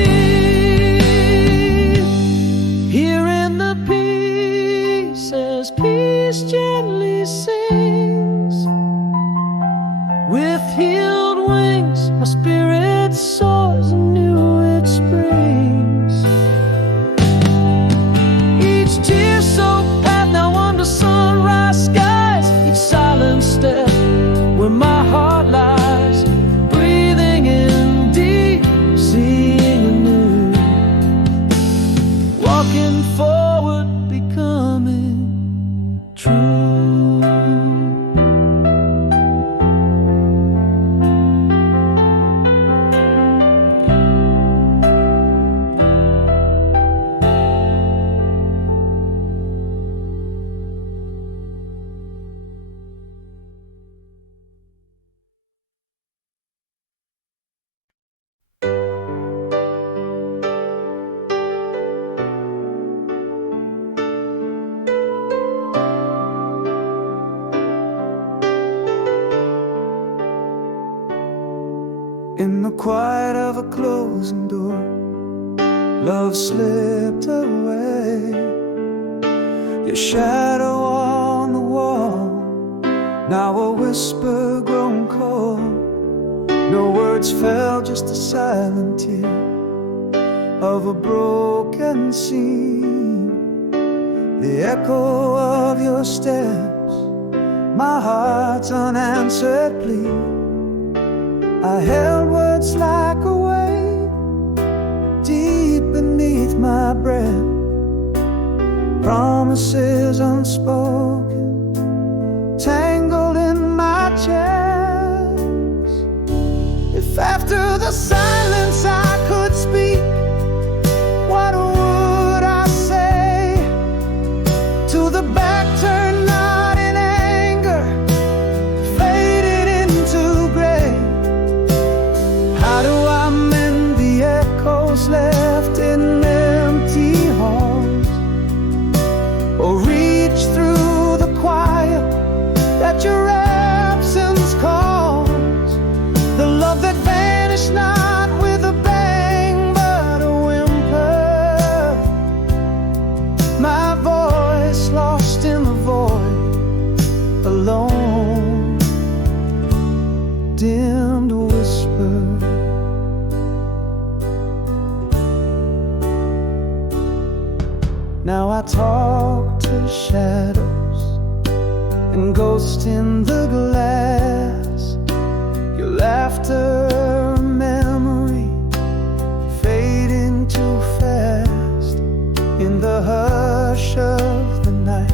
Here in the peace as peace gently sings, with healed wings my spirit soars anew, it springs. Each tear-soaked path now under sunrise skies, each silent step where my heart lies, breathing in deep, seeing anew, walking forward, becoming true. In the quiet of a closing door, love slipped away. Your shadow on the wall, now a whisper grown cold. No words fell, just a silent tear of a broken scene. The echo of your steps, my heart's unanswered plea. I held words like a wave deep beneath my breath, promises unspoken tangled in my chest. If after the silence I could speak, what would I say to the back turned not in anger, faded into gray? How do I mend the echoes left in empty halls, or reach through the quiet that your absence calls? The love that vanished not with a bang but a whimper, my voice lost in the void, alone, dimmed whisper. Now I talk to shadows and ghosts in the glass. Your laughter, a memory, fading too fast. In the hush of the night,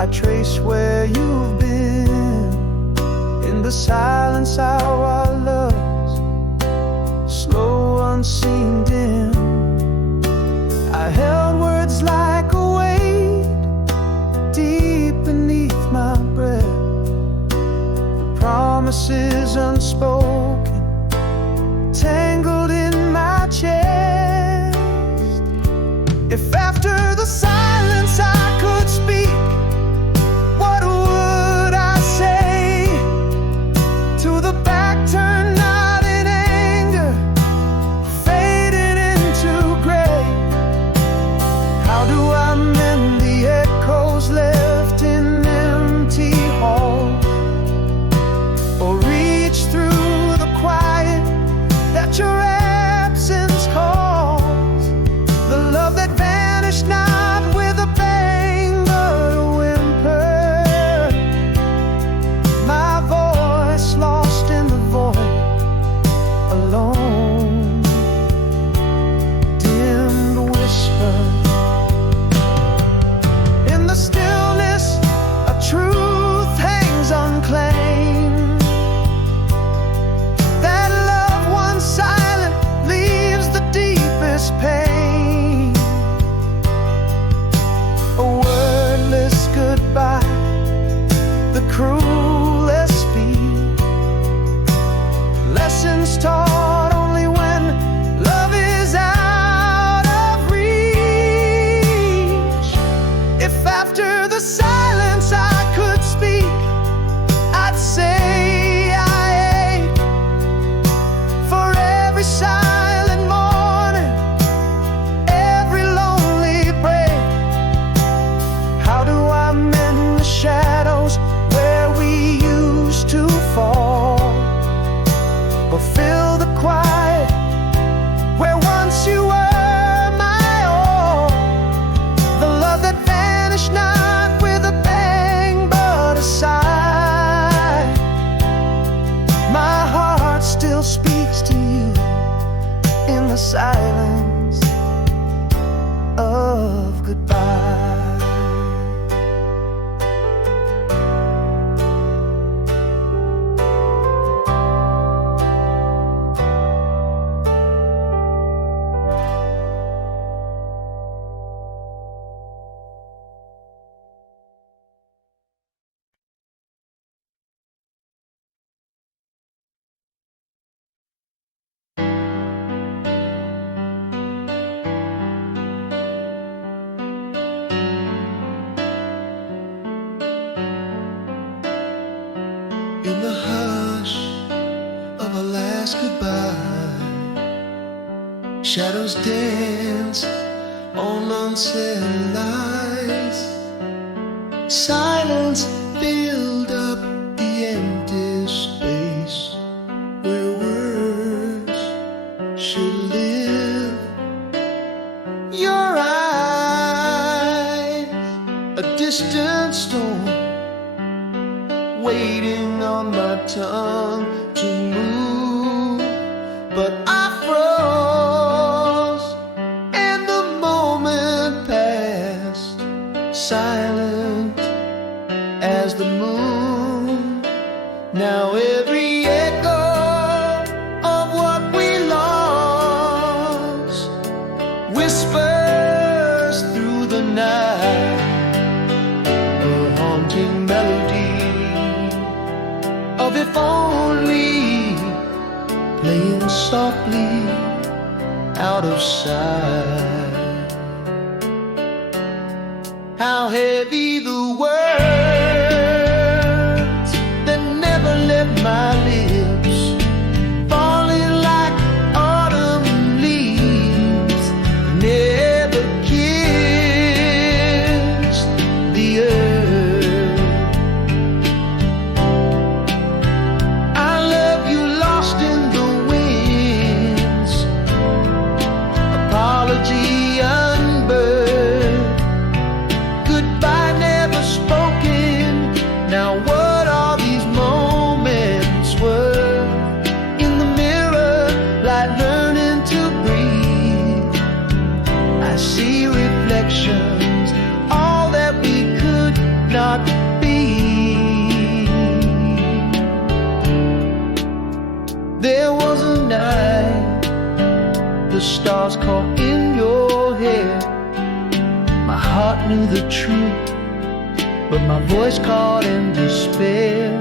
I trace where you've been. In the silence, our loves, slow, unseen, dim. I held words like a weight deep beneath my breath, the promises unspoken tangled in my chest. endless pain, a wordless goodbye, the cruelest speed, lessons taught only when love is out of reach. If after the silence I could speak, I'd say I ache for every silent morning, every lonely break. How do I mend the shadows where we used to fall, or fill the quiet where once you were my all? The love that vanished not with a bang but a sigh. My heart still speaks to you in the silence of goodbye. In the hush of our last goodbye, shadows dance on unsaid lies. Silence filled up the empty space where words should live. Your eyes, a distant storm, waiting on my tongue to move, but I froze and the moment passed, silent as the moon. Now every echo of what we lost whispers through the night, a haunting melody of if only, playing softly out of sight. How heavy the words that never left my lips, falling like autumn leaves, never kissed the earth. Apology unburned, goodbye never spoken. Now what are these moments worth? In the mirror, like learning to breathe, I see reflections, all that we could not be. There was a night, the stars caught in your hair. My heart knew the truth, but my voice caught in despair.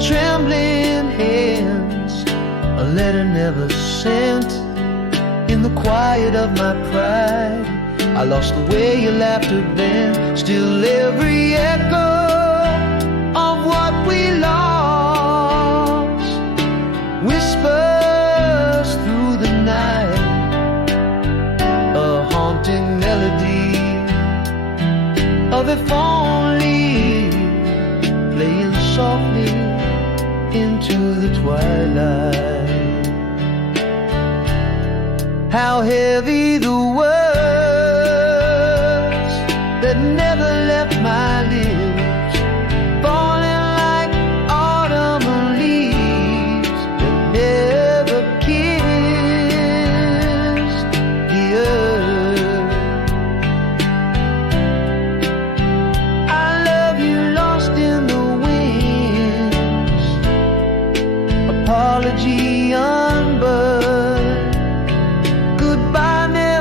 Trembling hands, a letter never sent. In the quiet of my pride, I lost the way your laughter then. Still every echo of what we lost whispers through the night, a haunting melody of if only, playing softly into the twilight. How heavy the words that never left my lips, falling like autumn leaves that never kissed the earth. I love you lost in the winds, apology unburned, goodbye never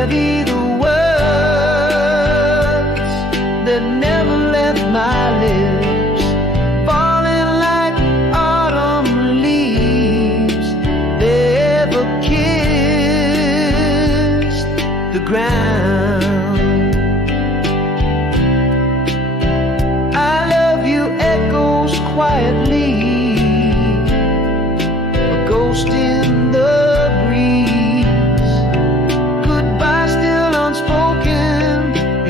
heavy the words that never left my lips, falling like autumn leaves they ever kissed the ground. I love you echoes quietly, a ghost in the breeze, goodbye still unspoken.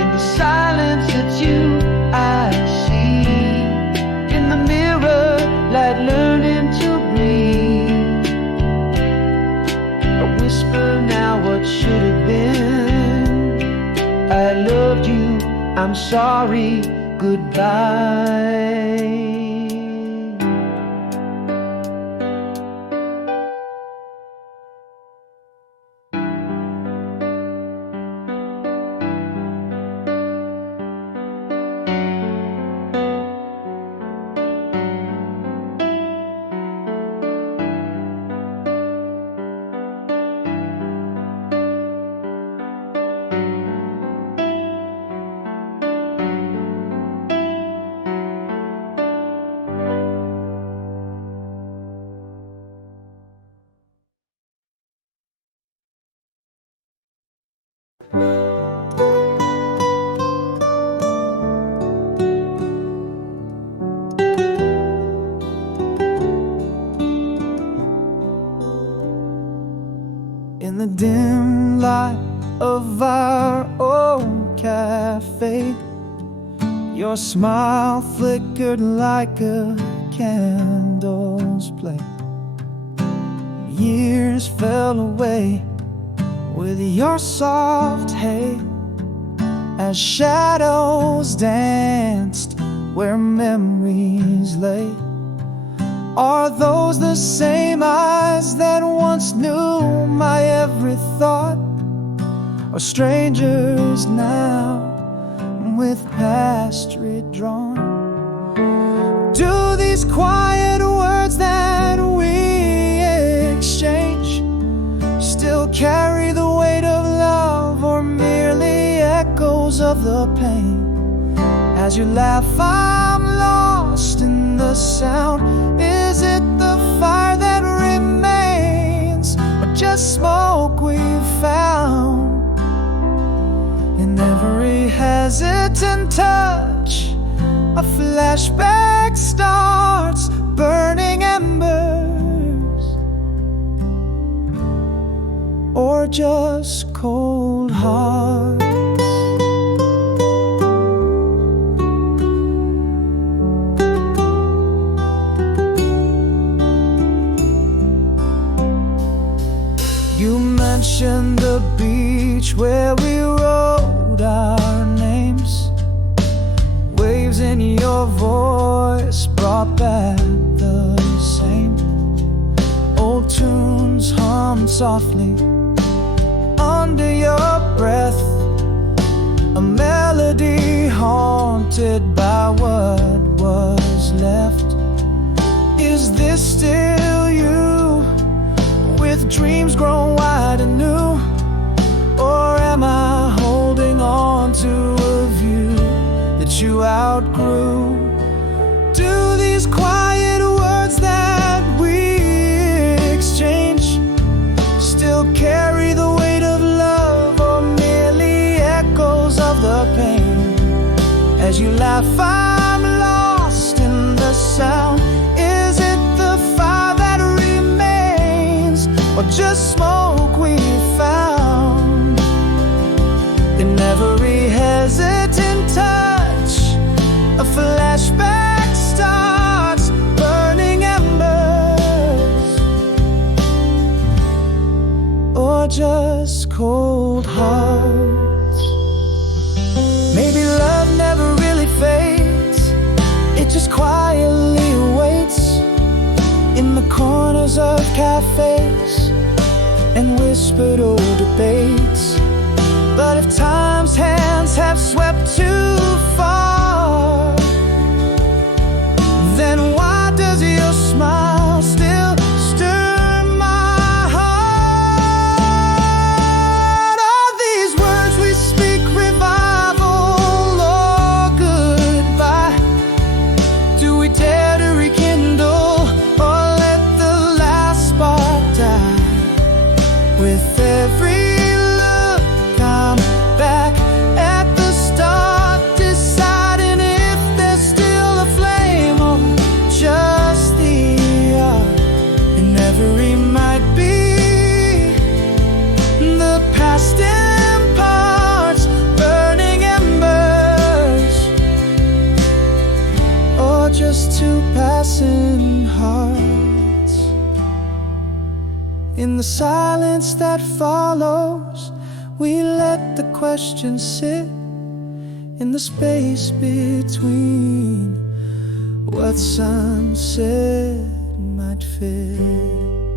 In the silence it's you I see, in the mirror light learning to breathe. I whisper now what should have been. I loved you, I'm sorry, goodbye. In the dim light of our old cafe, your smile flickered like a candle's flame. Years fell away with your soft hay, as shadows danced where memories lay. Are those the same eyes that once knew my every thought, or strangers now with past redrawn? Do these quiet words that we exchange still carry the weight of love, or merely echoes of the pain? As you laugh, I'm lost in the sound. Is it the fire that remains, or just smoke we found? In every hesitant touch, a flashback starts, burning embers, or just cold hearts. You mentioned the beach where we wrote our names. Waves in your voice brought back the same old tunes hummed softly under your breath, a melody haunted by what was left. Is this still you, with dreams grown wide and new? Or am I holding on to a view that you outgrew? Do these quiet words that we exchange still carry the weight of love, or merely echoes of the pain? As you laugh, I'm lost in the sound. Is it the fire that remains, or just smoke we found? In every hesitant touch, a flashback starts, burning embers, or just cold hearts. Maybe love never really fades, it just quietly waits in the corners of cafes and whispered old debates. But if time's hands have swept too far, then why does your smile still stir my heart? that follows. We let the question sit in the space between what sunset might fit.